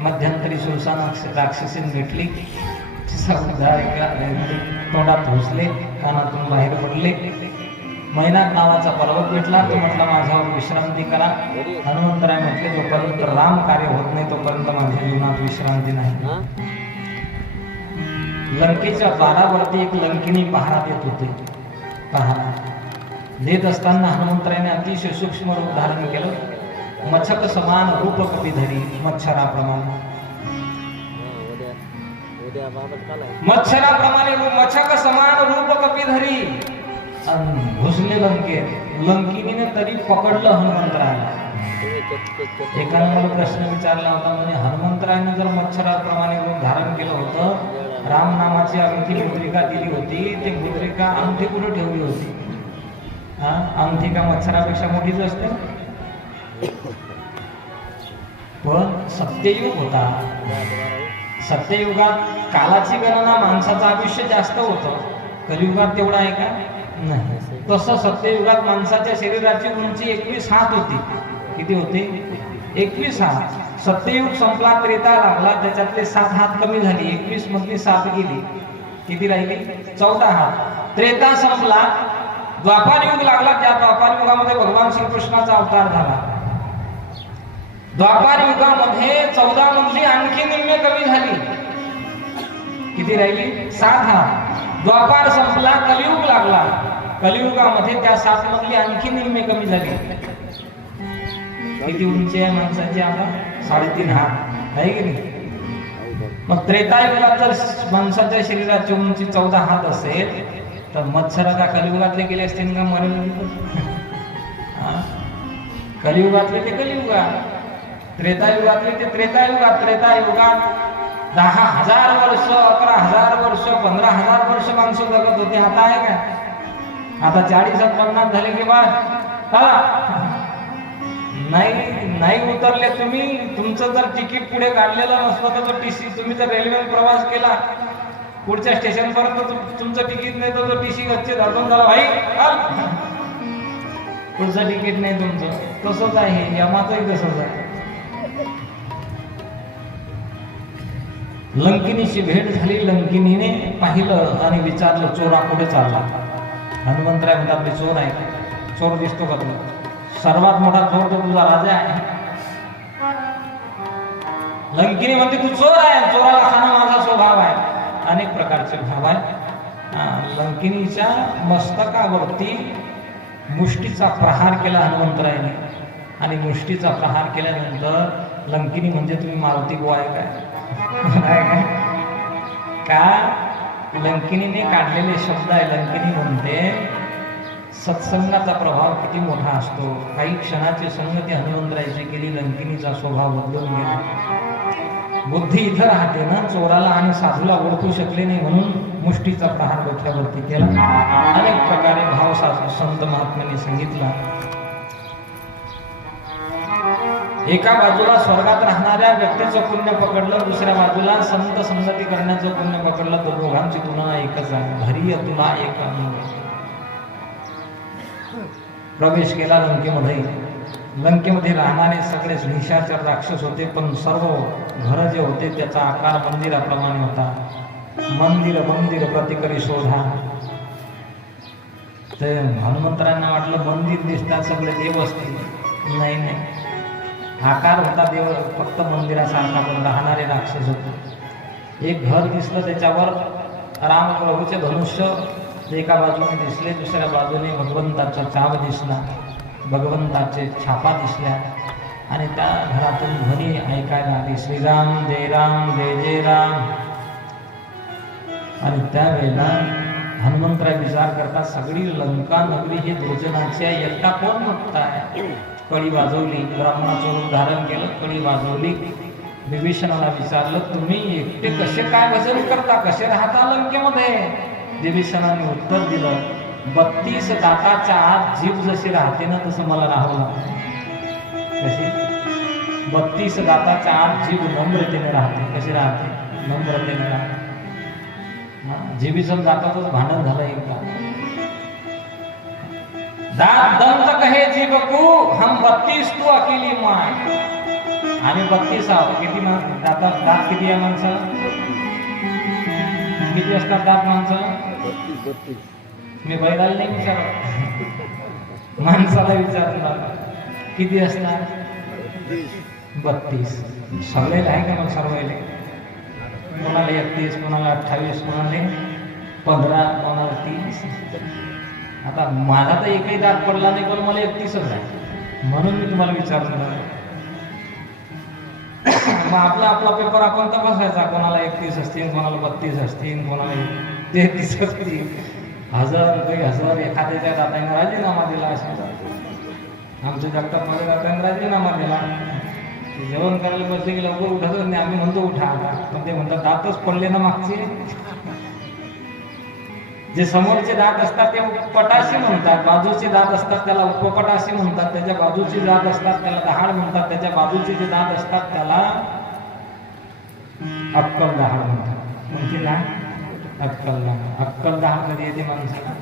मध्यंतरी सुरसा राक्षसीन भेटली. तोंडात घुसले, कानातून बाहेर पडले. मैनाक नावाचा पर्वत भेटला. तो म्हटला माझ्यावर विश्रांती करा. हनुमंतराय म्हटले जोपर्यंत राम कार्य होत नाही तोपर्यंत माझ्या जीवनात विश्रांती नाही. लंकेच्या द्वारावरती एक लंकिनी पहारा देत होते. पहारा देत असताना हनुमंतरायाने अतिशय सूक्ष्म रूप धारण केलं. मच्छक समान रूप कपिधरी, मच्छराप्रमाणे. उद्या बाबा काल आहे मच्छराप्रमाणे मच्छक समान रूप कपिधरी घुसले लंकिनीने तरी पकडलं हनुमंतरायला. एकानं मला प्रश्न विचारला होता, म्हणजे हनुमंतरायनं जर मच्छराप्रमाणे रूप धारण केलं होतं, राम नामाची अंगठी मुद्रिका दिली होती, ती मुद्रिका अंगठी कुठे ठेवली होती? अंगठी का मच्छरापेक्षा मोठीच असते? पण सत्ययुग होता. सत्ययुगात कालाची गणना माणसाचं आयुष्य जास्त होतं, कलियुगात तेवढं आहे का? नाही. तसं सत्ययुगात माणसाच्या शरीराची उंची 21 हात होती. किती होते? 21 हात. सत्ययुग संपला, त्रेता लागला, त्याच्यातले 7 हात कमी झाली, 21 मधली 7 गेली, किती राहिली? 14 हात. त्रेता संपला, द्वापार युग लागला, त्या द्वापार युगामध्ये भगवान श्रीकृष्णाचा अवतार झाला. द्वापार युगामध्ये 14 मधली आणखी निम्मे कमी झाली, किती राहिली? 7 हात. द्वापार संपला, कलियुग लागला, कलियुगामध्ये त्या 7 मधली आणखी निम्मे कमी झाली. किती उंची आहे माणसाची आता? 3.5 हात आहे की नाही? मग त्रेतायुगात जर माणसाच्या शरीराची उंची 14 हात असेल, तर मच्छर का कलियुगातले गेले असतील का? मरण कलियुगातले ते कलियुगात, त्रेतायुगातले ते त्रेतायुगात. त्रेतायुगात 10,000 वर्ष, 11,000 वर्ष, 15,000 वर्ष माणसं जगत होते. आता आहे का? आता 40-50 झाले की बा नाही उतरले तुम्ही. तुमचं जर तिकीट पुढे काढलेलं नसलं तर टीसी, तुम्ही जर रेल्वेने प्रवास केला पुढच्या स्टेशन पर्यंत तुमचं तिकीट नाही तर टीसी गच्चे धरून झाला, भाई पुढचं तिकीट नाही तुमचं. तसंच आहे, यमाचंही तसंच आहे. लंकिनीची भेट झाली. लंकिनीने पाहिलं आणि विचारलं, चोरा कुठे चालला? हनुमंतराय म्हणतात, मी चोर आहे. चोर दिसतो का तुला? सर्वात मोठा चोर तो तुझा राजा आहे. लंकिनी म्हणते, तू चोर आहे. चोराला खाणं माझा स्वभाव आहे. अनेक प्रकारचे भाव आहे. लंकिनीच्या मस्तकावरती मुष्टीचा प्रहार केला हनुमंतरायने, आणि मुष्टीचा प्रहार केल्यानंतर लंकिनी म्हणजे तुम्ही मारुती बुवा आहे काय? का लंकिनीने काढलेले शब्द आहे. लंकिनी म्हणते, सत्संगाचा प्रभाव किती मोठा असतो. काही क्षणाची संगती हनुमंतरायची केली, लंकिनीचा स्वभाव बदलून गेला. बुद्धी इथं राहते ना, चोराला आणि साधूला ओळखू शकले नाही म्हणून मुष्टीचा प्रहार डोक्यावरती केला. अनेक प्रकारे भाव संत महात्म्यांनी सांगितला. एका बाजूला स्वर्गात राहणाऱ्या व्यक्तीचं पुण्य पकडलं, दुसऱ्या बाजूला संत संगती करण्याचं पुण्य पकडलं, तर दोघांची तुलना एकच आहे. धैर्य तुला एक प्रवेश केला लंकेमध्ये. लंकेमध्ये राहणारे सगळेच निशाचर राक्षस होते, पण सर्व घर जे होते त्याचा आकार मंदिराप्रमाणे होता. मंदिर प्रतिकरी शोधा. ते हनुमंतरांना वाटलं मंदिर दिसतात सगळे देव असतील. नाही, आकार होता देव फक्त मंदिरासारखा, पण राहणारे राक्षस होते. एक घर दिसलं, त्याच्यावर राम प्रभूचे धनुष्य एका बाजूने दिसले, दुसऱ्या बाजूने भगवंताचा चाव दिसला, भगवंताचे छापा दिसल्या, आणि त्या घरातून ध्वनी ऐकायला आली, श्रीराम जय राम जय जय राम. आणि त्यावेळेला हनुमंतराय विचार करतात, सगळी लंका नगरी ही दुर्जनाची आहे, एकटा कोण मुक्त आहे? कळी वाजवली, ब्राह्मणाचं रूप धारण केलं, कळी वाजवली. विभीषणाला विचारलं, तुम्ही एकटे कसे काय भजन करता, कसे राहता लंकेमध्ये? विभीषणाने उत्तर दिलं, 32 दाताच्या आत जीभ जशी राहते ना तसं मला राहावं लागतं. कशी? 32 दाताच्या आत जीभ नम्रतेने राहते. कशी राहते? नम्रतेने राहते. जीभीचं दातातच भांडण झालं एकदा. दात दंत कहे जीभ को, हम 32 तू अकेली माय. आम्ही 32 आहोत. किती दात किती आहे माणसाला? किती असतात दात माणसाला? 32. मी बैलाला नाही विचारत, माणसाला विचारलं किती असतात? 32. सगळे आहे का? मग सर्वले कोणाला 31, कोणाला 28, कोणाला 15, कोणाला 30. आता माझा तर एकही दात पडला नाही, पण मला 31च आहे, म्हणून मी तुम्हाला विचारलं. मग आपला आपला पेपर आपण तपासायचा, कोणाला 31 असतील, कोणाला 32 असतील, कोणाला 33 असतील. हजार एखाद्याच्या दादाने राजीनामा दिला असेल. आमच्या जगतापमध्ये दादाने राजीनामा दिला. जेवण करायला बसले की लवकर उठतच नाही. आम्ही म्हणतो उठा आता, पण ते म्हणतात दातच पडले ना मागचे. जे समोरचे दात असतात ते पटाशी म्हणतात, बाजूचे दात असतात त्याला उपपटाशी म्हणतात, त्याच्या बाजूचे दात असतात त्याला दहाड म्हणतात, त्याच्या बाजूचे जे दात असतात त्याला अक्कल दहाड म्हणतात. म्हणजे काय? अक्कल दहाड. अक्कल दहाड कधी येते माणसाला?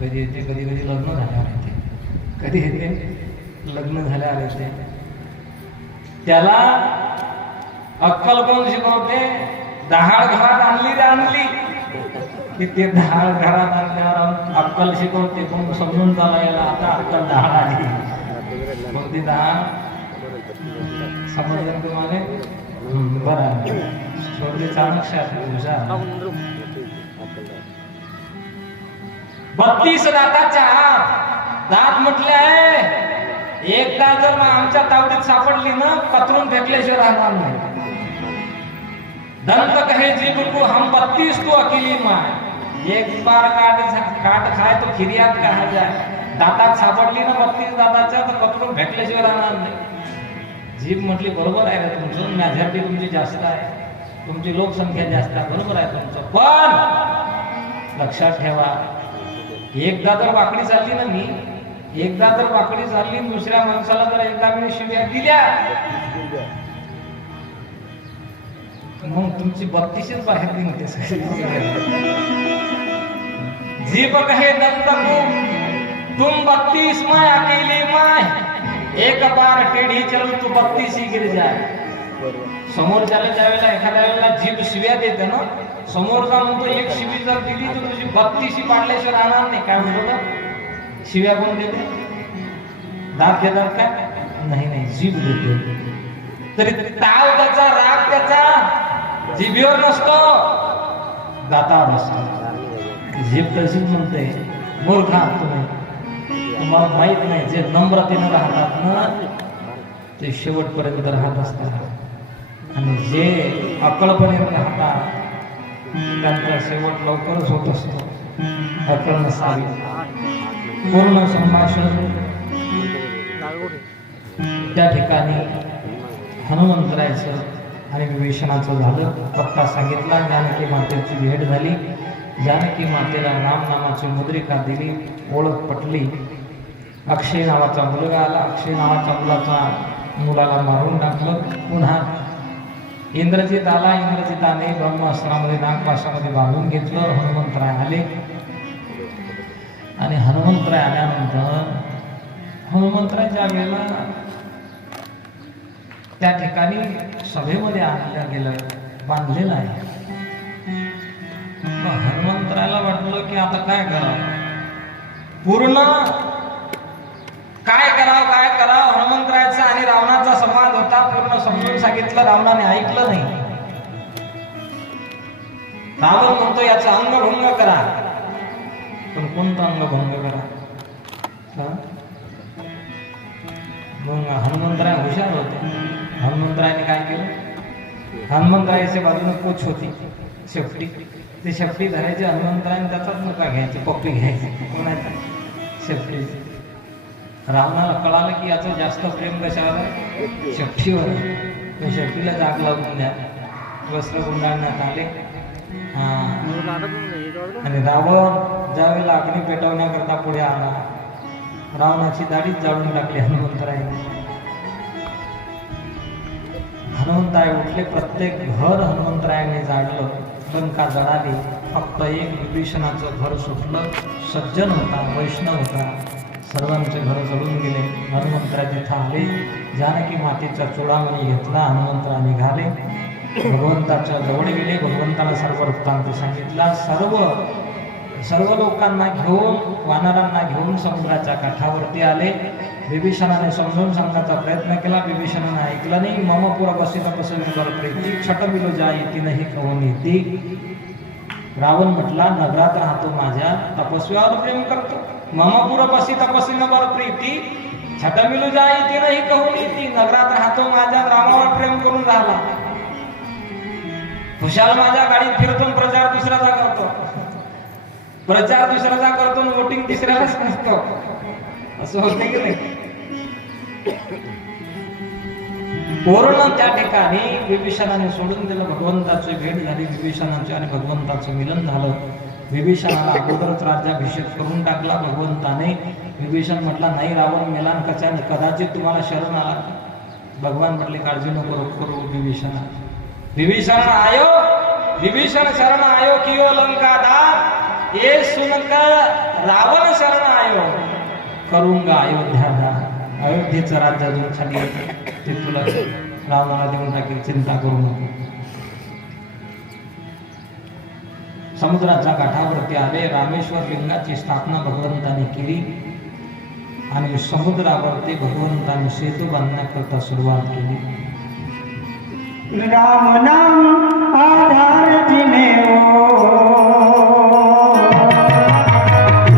कधी येते? कधी कधी लग्न झाल्यावर येते. कधी येते? लग्न झाल्यावर येते. त्याला अक्कल कोण शिकवते? दहाड घरात आणली रे आणली की ते दहाड घरात आणल्यावर अक्कल शिकवते. कोण समजून चालायला आता अक्कल दहाड आली. मग ती दहाड समजलं तुम्हाला? बरं, शेवटी चाणक्य हुशार. 32 दाताच्या आत दात म्हटले आहे. एकदा जर आमच्या तावडीत सापडली ना, कतरून फेकल्याशिवाय राहणार नाही. दंत कहे जीभ को हम 32 तो अकेली माय, एक बार काट खाय तो खिरियात कहा जाय. दातात सापडली ना 32 दाताच्या, तर कतरून फेकल्याशिवाय राहणार नाही. जीभ म्हटली बरोबर आहे रे तुमचं, मेजॉरिटी तुमची जास्त आहे, तुमची लोकसंख्या जास्त आहे, बरोबर आहे तुमचं. पण लक्षात ठेवा, एकदा जर वाकडी चालली ना मी, एकदा जर वाकडी चालली, दुसऱ्या माणसाला जर एकदा मी शिव्या दिल्या, मग तुमची 32 बाहेर निघते. जीभ कहे दंत को तुम 32 माय अकेली माय, एक बार टेढ़ी चल तू 32 ही गिर जाए. समोरच्याला ज्यावेळेला एखाद्या वेळेला जीभ शिव्या देते ना, समोरचा म्हणतो एक शिवी जर दिली तर तुझी 32 ही पाडल्याशिवाय राहणार नाही. काय म्हणतो? शिव्या कोण देते? दात देतात का? नाही, जीभ देते. तरी ताव त्याचा, राग त्याचा जिभेवर नसतो, दातावर असतो. जीभ तशीच म्हणते, मूर्खा तुम्ही, तुम्हाला माहित नाही, जे नम्रतेनं राहतात ना ते शेवटपर्यंत राहत असतात, आणि जे अक्कलपणे राहतात त्यांचा शेवट लवकरच होत असतो. अक्कल नसावी. पूर्ण संभाषण त्या ठिकाणी हनुमंतरायचं आणि विभीषणाचं झालं. पत्ता सांगितला. जानकी मातेची भेट झाली. जानकी मातेला नामाची मुद्रिका दिली. ओळख पटली. अक्षय नावाचा मुलगा आला. अक्षय नावाच्या मुलाला मारून टाकलं. पुन्हा इंद्रजित आला. इंद्रजिताने ब्रह्मास्त्रामध्ये नागपाशामध्ये बांधून घेतलं. हनुमंतराय आले आणि हनुमंतराय आल्यानंतर हनुमंतरायच्या वेळेला त्या ठिकाणी सभेमध्ये आणलं गेलं, बांधलेलं आहे. हनुमंतरायला वाटलं की आता काय करावं, पूर्ण काय करावं. हनुमंतरायचा आणि रावणाचा संवाद होता. पूर्ण समजून सांगितलं. रावणाने ऐकलं नाही. रावण म्हणतो याचा अंगभंग करा. पण कोणता अंगभंग करा? मग हनुमंतराय हुशार होते. हनुमंतरायने काय केलं? हनुमंतरायच्या बाजूने कोच होती शेपटी. ते शेपटी धरायची. हनुमंतरायने त्याचाच मुका घ्यायची, पप्पी घ्यायची. कोणाचा? शेपटीची. रावणाला कळालं की याचं जास्त प्रेम कशावर? शेपटीवर. तो शेपटीला जाग लावून द्या. वस्त्र गुंडाळण्यात आले. आणि रावण ज्यावेळेला अग्नी पेटवण्याकरता पुढे आला, रावणाची दाढीच जाळून टाकली हनुमंतरायने. हनुमंतराय उठले. प्रत्येक घर हनुमंतरायाने जाळलं. लंका जळाली. फक्त एक विभीषणाचं घर सुटलं. सज्जन होता, वैष्णव होता. सर्वांचे घर जळून गेले. हनुमंतराय तिथं आले. जानकी मातेचा चूडामणी घेतला. हनुमंतराय निघाले. भगवंताच्या जवळ गेले. भगवंताला सर्व वृत्तांत सांगितला. सर्व लोकांना घेऊन, वानरांना घेऊन समुद्राच्या काठावरती आले. विभीषणाने समजून सांगण्याचा प्रयत्न केला. विभीषणाने ऐकलं नाही. मम पुर बसित तपस्वी प्रीती छटबिलो जायती नाही कहून येती. रावण म्हटला, नगरात राहतो, माझ्या तपस्व्यावर प्रेम करतो. मम पुर बसी तपस्वी प्रीती छटा मिलू जाई ती नाही कहून ती नगरात राहतो माझ्या रामावर प्रेम करून राहिला. खुशाल माझ्या गाडीत फिरतो प्रचार दुसऱ्याचा करतो, प्रचार दुसऱ्याचा करतो, वोटिंग तिसऱ्यालाच करतो. असं होते की नाही? पूर्ण त्या ठिकाणी विभीषणाने सोडून दिलं. भगवंताची भेट झाली विभीषणाची आणि भगवंताचं मिलन झालं. विभीषणाला अगोदरच राज्याभिषेक करून टाकला भगवंताने. विभीषण म्हटला नाही रावण मेला कदाचित तुम्हाला शरण आला. भगवान म्हटले काळजी नको करू विभीषणा. विभीषण आयो, विभीषण शरण आयो कियो लंका दान, ये सुनकर रावण शरण आयो करूंगा अयोध्या दान. अयोध्येचं राज्य अजून खाली ते तुला रावणाला देऊन टाकेल, चिंता करू नको. समुद्राच्या काठावरती आले. रामेश्वर लिंगाची स्थापना भगवंताने केली आणि समुद्रावरती भगवंताने सेतू बांधण्याकरता सुरुवात केली. राम नाम आधार जिने हो,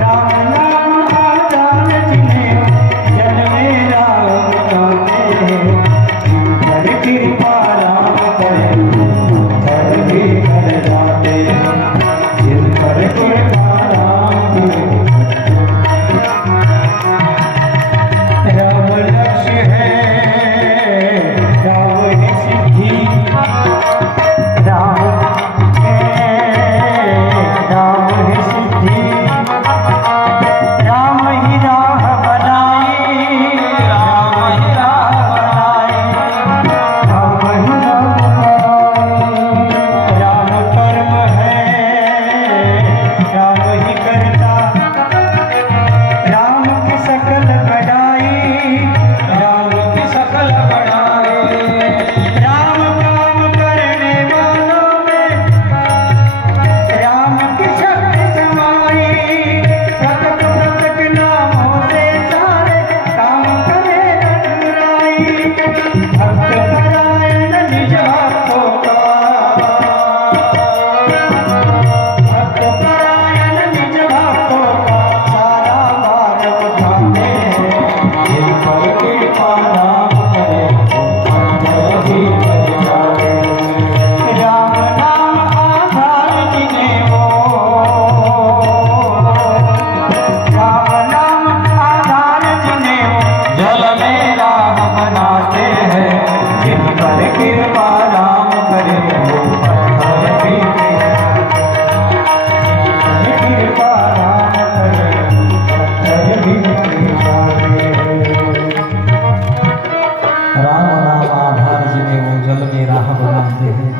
राम नाम आधार जिने जल में राम जाते, कर कृपा राम करे कर भी कर जाते, जिन कर कृपा राम राम लक्ष्य है राम सिद्धि, राम राम सिद्धि, राम ही राह बनाई, राम ही राह बनाई, राम ही राह बनाई, राम कर्म है राम ही करता, राम की सकल बड़ाई, राम की सकल बड़ाई, राम काम करने वालों में राम की शक्ति समाई, प्रकट प्रकट नामों से सारे काम करे रघुराई, भक्त परायण निज भक्तों का, भक्त परायण निज भक्तों का सारा भार उठाते हैं, जिन पर कृपा राम करे अंतर भी कर जाते। राम नाम आधार जिने हो, राम नाम आधार जिने हो, जल में राह बनाते हैं, जिन पर कृपा राम करे वो पत्थर भी पिघल जाते, कृपा राम करे पत्थर भी पिघल जाते। राम नाम आधार जिने वो जल में राह बनाते हैं.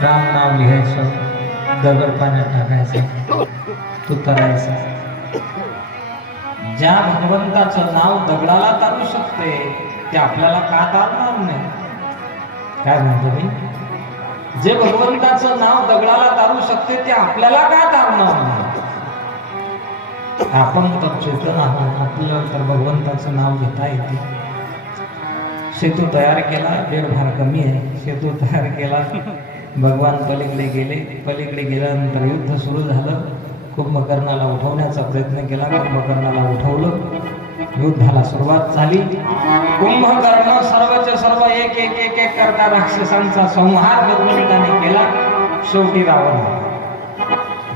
राम नाव लिहायचं, दगड पाण्यात टाकायचं, तू तरायचा. ज्या भगवंताचं नाव दगडाला तारू शकते ते आपल्याला का तारणार नाही? काय म्हणतो मी? जे भगवंताचं नाव दगडाला तारू शकते ते आपल्याला का तारणार नाही? आपण तर चेतन आहोत, आपल्याला तर भगवंताचं नाव घेता येते. सेतू तयार केला, वेळ फार कमी आहे. सेतू तयार केला, भगवान पलीकडे गेले. पलीकडे गेल्यानंतर युद्ध सुरू झालं. कुंभकर्णाला उठवण्याचा प्रयत्न केला, कुंभकर्णाला उठवलं. युद्धाला सुरुवात झाली. कुंभकर्ण सर्वचे सर्व एक एक एक एक करता राक्षसांचा संहार भगवंताने केला. शेवटी रावण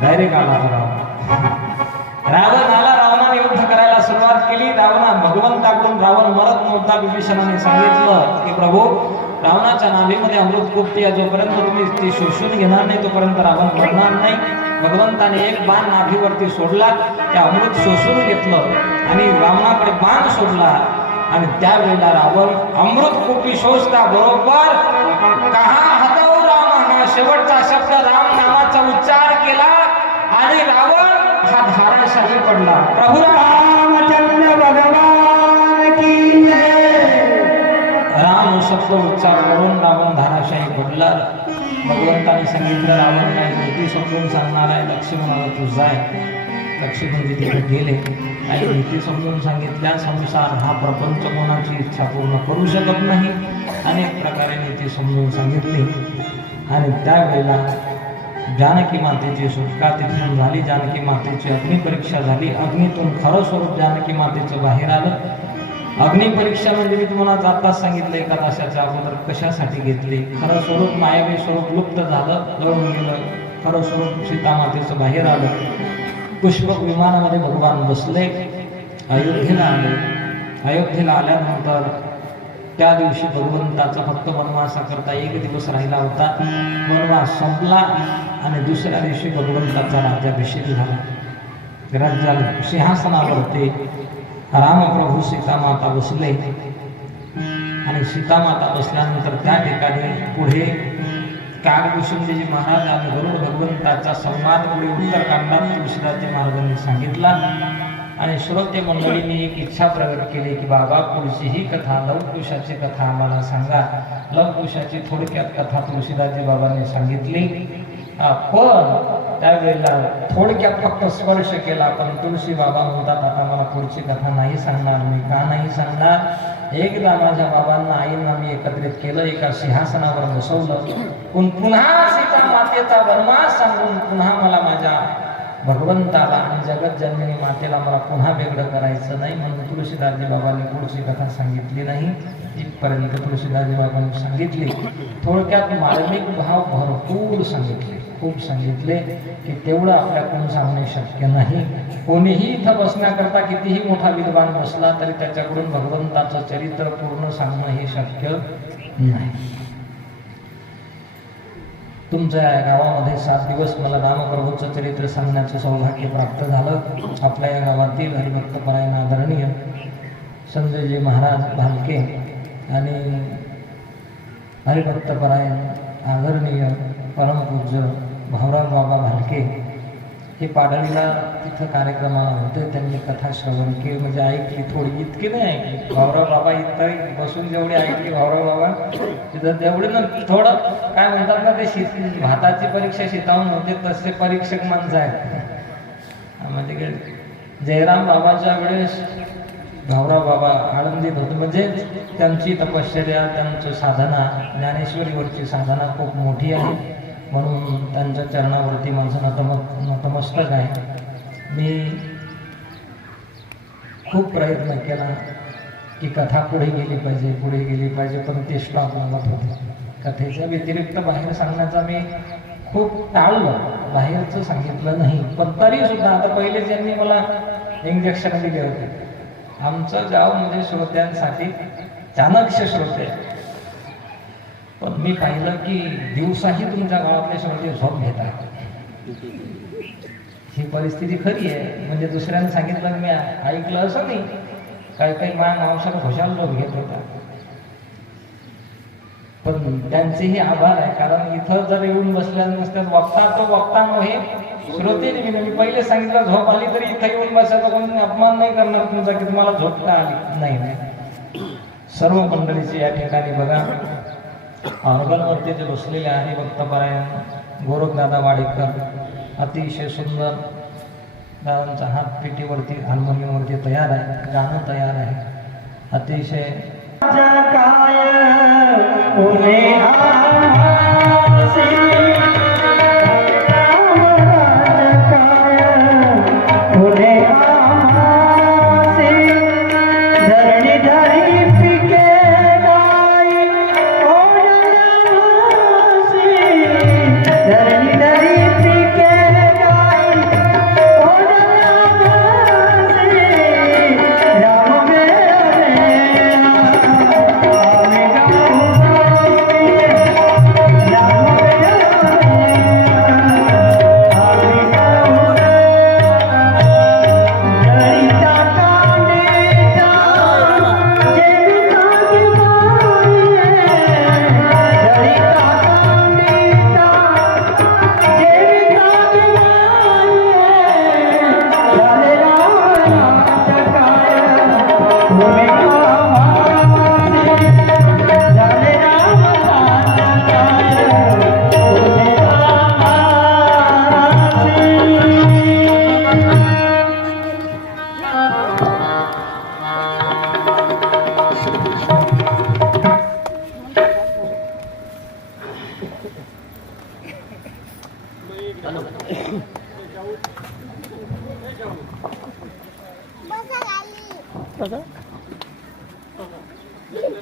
डायरेक्ट आला तो रावण आला. रावणाने युद्ध करायला सुरुवात केली. रावणा भगवंताकडून रावण मरत नव्हता. विभीषणाने सांगितलं की प्रभू, रावणाच्या नाभीमध्ये अमृत कुप्ती आहे, जोपर्यंत तुम्ही ती शोषून घेणार नाही तोपर्यंत रावण मरणार नाही. भगवंताने एक बाण नाभीवरती सोडला, त्या अमृत शोषून घेतलं आणि रावणाकडे बाण सोडला आणि त्यावेळेला रावण अमृत कुपी शोषता बरोबर कहा हतौ राम, हा शेवटचा शब्द राम नामाचा उच्चार केला आणि रावण हा धाराशाही पडला. प्रभू रामचंद्र भगवान की जय. राम शब्द उच्चार करून रावण धाराशाही पडला. भगवंताने सांगितलं रावण काही नीती समजून सांगणार आहे, लक्ष्मणाला तू जाय. लक्ष्मण तिथे गेले, काही नीती समजून सांगितल्या. संसार हा प्रपंच कोणाची इच्छा पूर्ण करू शकत नाही. अनेक प्रकारे नीती समजून सांगितली आणि त्यावेळेला जानकी मातेची सुटका तिथून झाली. जानकी मातेची अग्निपरीक्षा झाली. अग्नीतून खरं स्वरूप जानकी मातेचं बाहेर आलं. अग्निपरीक्षा म्हणजे मी तुम्हाला जाताच सांगितलं एका तासाच्या अगोदर कशासाठी घेतली. खरं स्वरूप मायावी स्वरूप लुप्त झालं, जळून गेलं. खरं स्वरूप सीता मातेचं बाहेर आलं. पुष्पक विमानामध्ये भगवान बसले, अयोध्येला आले. अयोध्येला आल्यानंतर त्या दिवशी भगवंताचा फक्त वनवासाकरता 1 दिवस राहिला होता. वनवास संपला आणि दुसऱ्या दिवशी भगवंताचा राज्याभिषेक झाला. राज्याला सिंहासनावर होते रामप्रभू, सीतामाता बसले आणि सीतामाता बसल्यानंतर त्या ठिकाणी पुढे कागभूषणजी महाराज आणि गरुड भगवंताचा संवाद पुढे उत्तरकांडात तुळशीदासजी महाराजांनी सांगितला. आणि श्रोते मंडळींनी एक इच्छा प्रगट केली की बाबा पुढची ही कथा, लवकुशाची कथा आम्हाला सांगा. लवकुशाची थोडक्यात कथा तुळशीदासजी बाबांनी सांगितली. पण त्यावेळेला थोडक्यात फक्त स्पर्श केला. पण तुळशी बाबा म्हणतात आता मला पुढची कथा नाही सांगणार. मी का नाही सांगणार? एकदा माझ्या बाबांना आईंना मी एकत्रित केलं, एका सिंहासनावर बसवलं. पण पुन्हा सीता मातेचा वनवास सांगून पुन्हा मला माझ्या भगवंताला आणि जगत जननी मातेला मला पुन्हा वेगळं करायचं नाही. म्हणून तुळशीदासजी बाबांनी पुढची कथा सांगितली नाही. इथपर्यंत तुळशीदासजी बाबांनी सांगितली. थोडक्यात मार्मिक भाव भरपूर सांगितले, खूप सांगितले की तेवढं आपल्याकडून सांगणे शक्य नाही. कोणीही इथं बसण्याकरता कितीही मोठा विद्वान बसला तरी त्याच्याकडून भगवंताचं चरित्र पूर्ण सांगणं हे शक्य नाही. तुमच्या गावामध्ये 7 दिवस मला रामप्रभूचं चरित्र सांगण्याचं सौभाग्य प्राप्त झालं. आपल्या या गावातील हरिभक्तपरायण आदरणीय संजयजी महाराज भालके आणि हरिभक्तपरायण आदरणीय परमपूज्य भाऊराव बाबा भालके हे पाडळीला तिथं कार्यक्रमाला होते. त्यांनी कथा श्रवण केली, म्हणजे ऐकली थोडी, इतकी नाही ऐकली. भाऊराव बाबा इथं बसून जेवढी ऐकली भाऊराव बाबा तिथं तेवढी ना, थोडं काय म्हणतात ना ते भाताची परीक्षा शितावून होते तसे परीक्षक माणसं आहेत. म्हणजे जयराम बाबाच्या वेळेस भाऊराव बाबा आळंदीत होते. म्हणजे त्यांची तपश्चर्या, त्यांची साधना, ज्ञानेश्वरीवरची साधना खूप मोठी आहे. म्हणून त्यांच्या चरणावरती माझं नतमस्तक आहे. मी खूप प्रयत्न केला की कथा पुढे गेली पाहिजे, पुढे गेली पाहिजे, पण ते स्टॉप लागत होते. कथेच्या व्यतिरिक्त बाहेर सांगण्याचा मी खूप टाळलं, बाहेरचं सांगितलं नाही. पण तरीसुद्धा आता पहिले ज्यांनी मला इंजेक्शन दिले होते, आमचं गाव म्हणजे श्रोत्यांसाठी चाणक्य श्रोते. पण मी पाहिलं की दिवसाही तुमच्या गावातले श्रोते झोप घेतात. ही परिस्थिती खरी आहे. म्हणजे दुसऱ्याने सांगितलं मी ऐकलं असं नाही. काही काही मावशाला खुशाल झोप घेत होता. पण त्यांचेही आभार आहे, कारण इथं जर येऊन बसल्या नसतात वक्ता तो वक्ता नव्हे श्रोते. मी पहिले सांगितलं झोप आली तरी इथं येऊन बसायचा कोणी अपमान नाही करणार तुमचा की तुम्हाला झोप का आली. नाही, सर्व मंडळीचे या ठिकाणी बघा ऑर्गनवरती जे बसलेले आहे भक्तपरायण गोरखदादा वाडेकर, अतिशय सुंदर दादांचा हात पेटीवरती हार्मोनियमवरती तयार आहे, गाणं तयार आहे. अतिशय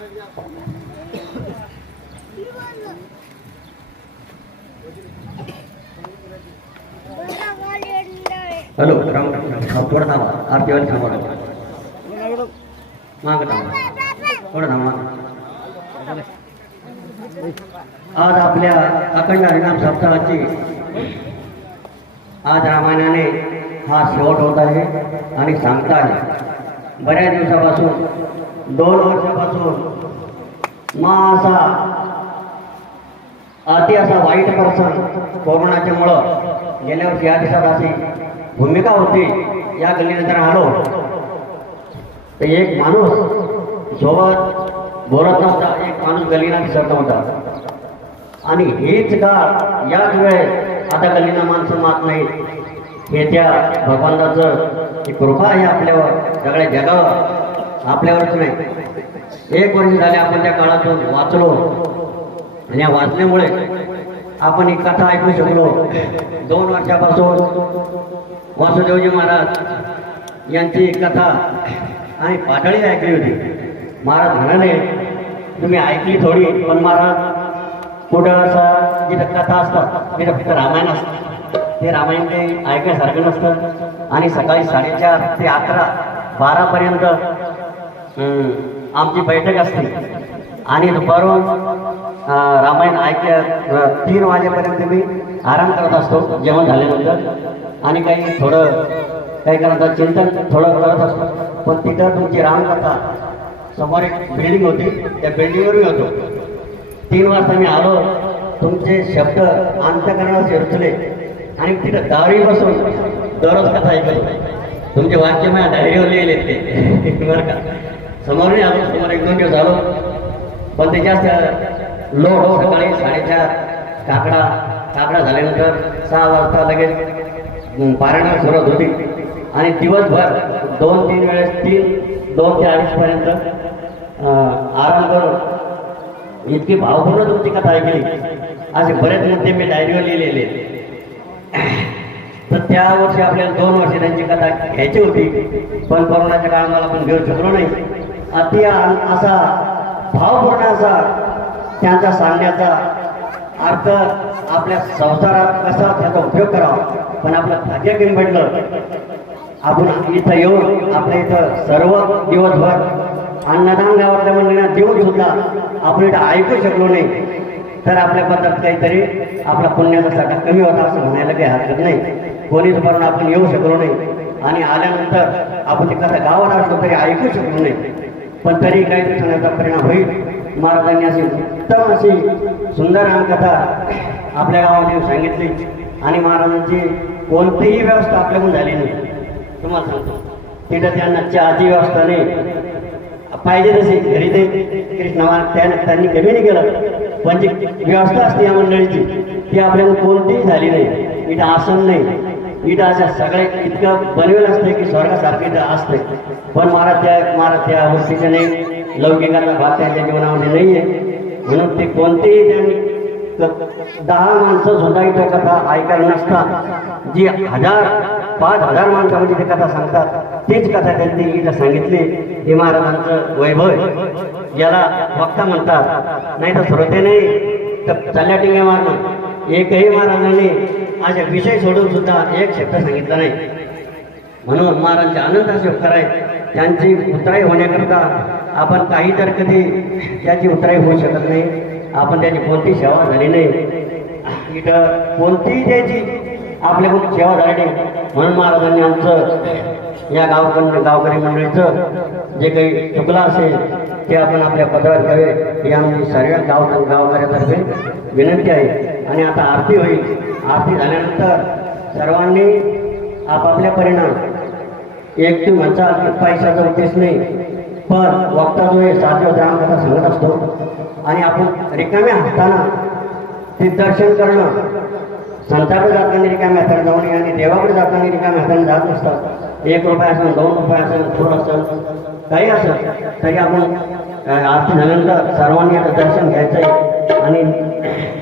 हॅलो राम थोडं थांबा आरतीवाली थांबा मागं थांबा थोडं थांबा. आज आपल्या अखंड हरिनाम सप्ताहाची आज रामायणाने हा शेवट होत आहे आणि सांगता आहे. बऱ्याच दिवसापासून 2 वर्षापासून असा असा वाईट प्रसंग कोरोनाच्या मुळे गेल्या वर्षी या दिवसात अशी भूमिका होती. या गल्लीनंतर आलो तर एक माणूस सोबत बोलत नव्हता, एक माणूस गल्लीला दिसत नव्हता. आणि हीच काळ याच वेळेस आता गल्लीना माणसं मात नाही. हे त्या भगवंताचं ही कृपा आहे आपल्यावर, सगळ्या जगावर, आपल्यावरच नाही. 1 वर्ष झाले आपण त्या काळातून वाचलो आणि या वाचल्यामुळे आपण ही कथा ऐकू शकलो. 2 वर्षापासून वासुदेवजी महाराज यांची कथा आणि पाटळी ऐकली होती. महाराज म्हणाले तुम्ही ऐकली थोडी, पण महाराज कुठं असं जिथं कथा असतात तिथं फक्त रामायण असतं. ते रामायण काही ऐकण्यासारखं नसतं. आणि सकाळी 4:30 ते 11-12पर्यंत आमची बैठक असते आणि दुपारून रामायण ऐकल्या 3 वाजेपर्यंत मी आराम करत असतो जेवण झाल्यानंतर. आणि काही करत चिंतन थोडं करत असतो. पण तिथं तुमची रामकथा समोर एक बिल्डिंग होती, त्या बिल्डिंगवरही होतो. 3 वाजता मी आलो, तुमचे शब्द अंतःकरणात रुचले आणि तिथं दारी बसून दररोज कथा ऐकली. तुमचे वाक्य माझ्या डायरीवर लिहिले ते बरं का. समोर नाही आलो, समोर 1-2 दिवस आलो. पण ते जास्त लोड सकाळी 4:30 काकडा झाल्यानंतर 6 वाजता लगेच पारायण सुरुवात होती. आणि दिवसभर 2-3 वेळेस 2 ते 2:30पर्यंत आराम करून इतकी भावपूर्ण तुमची कथा ऐकली. असे बरेच मुद्दे मी डायरीवर लिहिलेले. तर त्या वर्षी आपल्याला 2 वर्षे त्यांची कथा घ्यायची होती, पण कोरोनाच्या काळात मला पण घेऊ शकलो नाही. अति असा भावपूर्ण असा त्यांचा सांगण्याचा अर्थ आपल्या संसारात कसा त्याचा उपयोग करावा. पण आपलं भाग्य कमी पडलं, आपण इथं येऊन आपल्या इथं सर्व दिवसभर अन्नदान गावातल्या मंडळींना देऊन सुद्धा आपण इथं ऐकू शकलो नाही. तर आपल्या पद्धत काहीतरी आपला पुण्याचा साठा कमी होता असं म्हणायला काही हरकत नाही. कोणीच भरून आपण येऊ शकलो नाही आणि आल्यानंतर आपण ती कथा गावात असलो तरी ऐकू शकलो नाही. पण तरी काही दिवसांचा परिणाम होईल. महाराजांनी अशी उत्तम अशी सुंदर रामकथा आपल्या गावामध्ये सांगितली आणि महाराजांची कोणतीही व्यवस्था आपल्याकडून झाली नाही. तुम्हाला सांगतो तिथं त्यांना चहाची व्यवस्था नाही, पाहिजे तशी घरी ते कृष्णा त्यांनी कमी नाही केलं, पण जी व्यवस्था असते या मंडळीची ती आपल्याला कोणतीही झाली नाही. इथं आसन नाही, इथं अशा सगळे इतकं बनवेल असते की स्वर्गासारखं इथं असते. पण महाराज त्या गोष्टीचे नाही, लौकिकाचा भाग त्यांच्या जीवनामध्ये नाही आहे. म्हणून ते कोणतेही त्यांनी 10 माणसं सुद्धा इथं कथा ऐकायला नसतात. जी 1000-5000 माणसामध्ये ते कथा सांगतात तीच कथा त्यांनी इथं सांगितली. हे महाराजांचं वैभव याला वक्ता म्हणतात, नाही तर श्रोते नाही तर चालल्या टिंग्या मारणं. एकही महाराजांनी अशा विषय सोडून सुद्धा एक शब्द सांगितला नाही. म्हणून महाराजांचे अनंत असे उपकार आहेत. त्यांची उतराई होण्याकरता आपण काही तर कधी त्याची उतराई होऊ शकत नाही. आपण त्याची कोणती सेवा झाली नाही, इथं कोणतीही त्याची आपल्याकडून सेवा झाली नाही. म्हणून महाराजांनी आमचं या गावकरी मंडळीचं जे काही चुकलं असेल ते आपण आपल्या पत्रात घ्यावे ही आमची सर्व गावकऱ्यातर्फे विनंती आहे. आणि आता आरती होईल. आरती झाल्यानंतर सर्वांनी आपापल्या परिणाम एक तुम्ही म्हणता पैशाचा उद्देश नाही, पण वक्ता जो आहे 7 दिवस रामकथा सांगत असतो आणि आपण रिकाम्या हाताना ते दर्शन करणं. संतांकडे जाताना रिकाम्या हाताने जाऊ नये आणि देवाकडे जाताना रिकाम्या हाताने जात नसतात. 1 रुपया असेल, 2 रुपये असेल, थोडं असेल, काही असेल तरी आपण आरती झाल्यानंतर सर्वांनी आता दर्शन घ्यायचं आहे आणि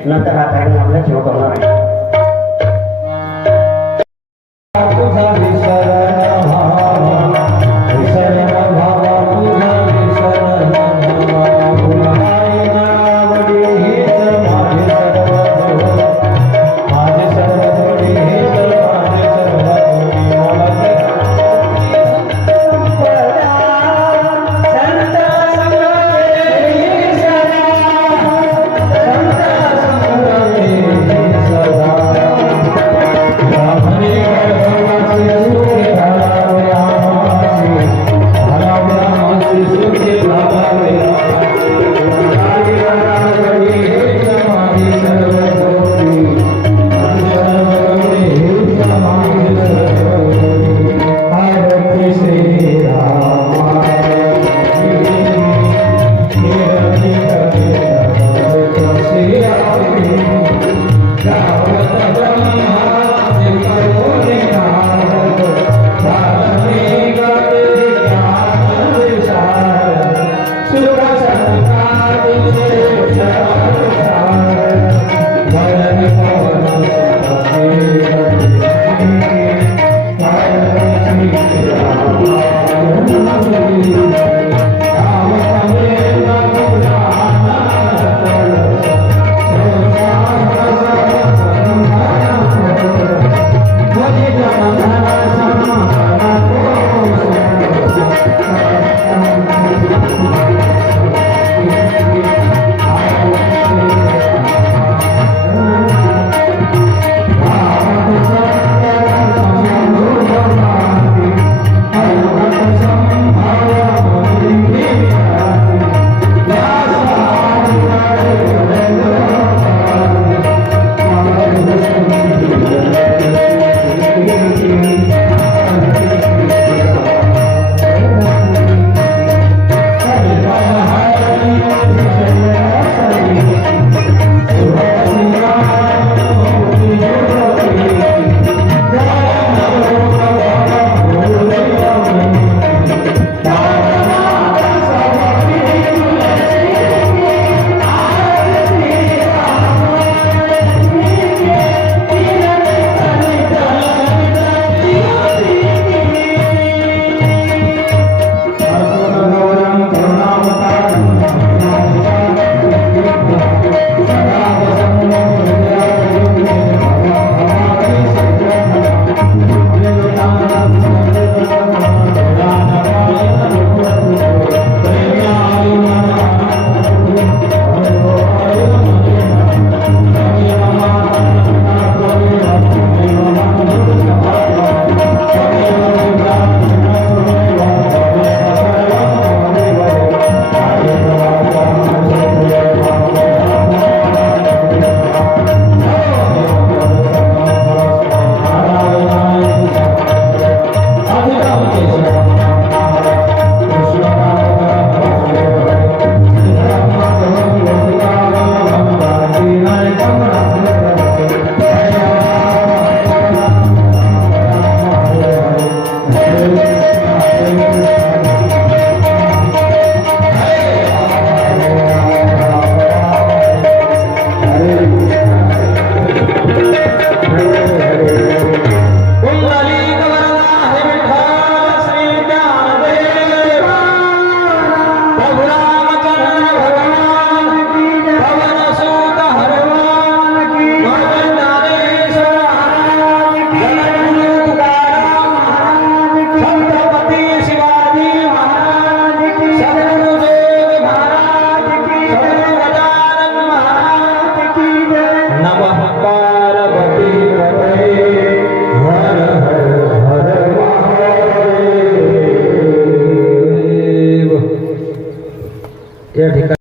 नंतर हा कार्यक्रम आपल्या शेवट होणार आहे. शरण भावा तुझा शरण या ठिकाणी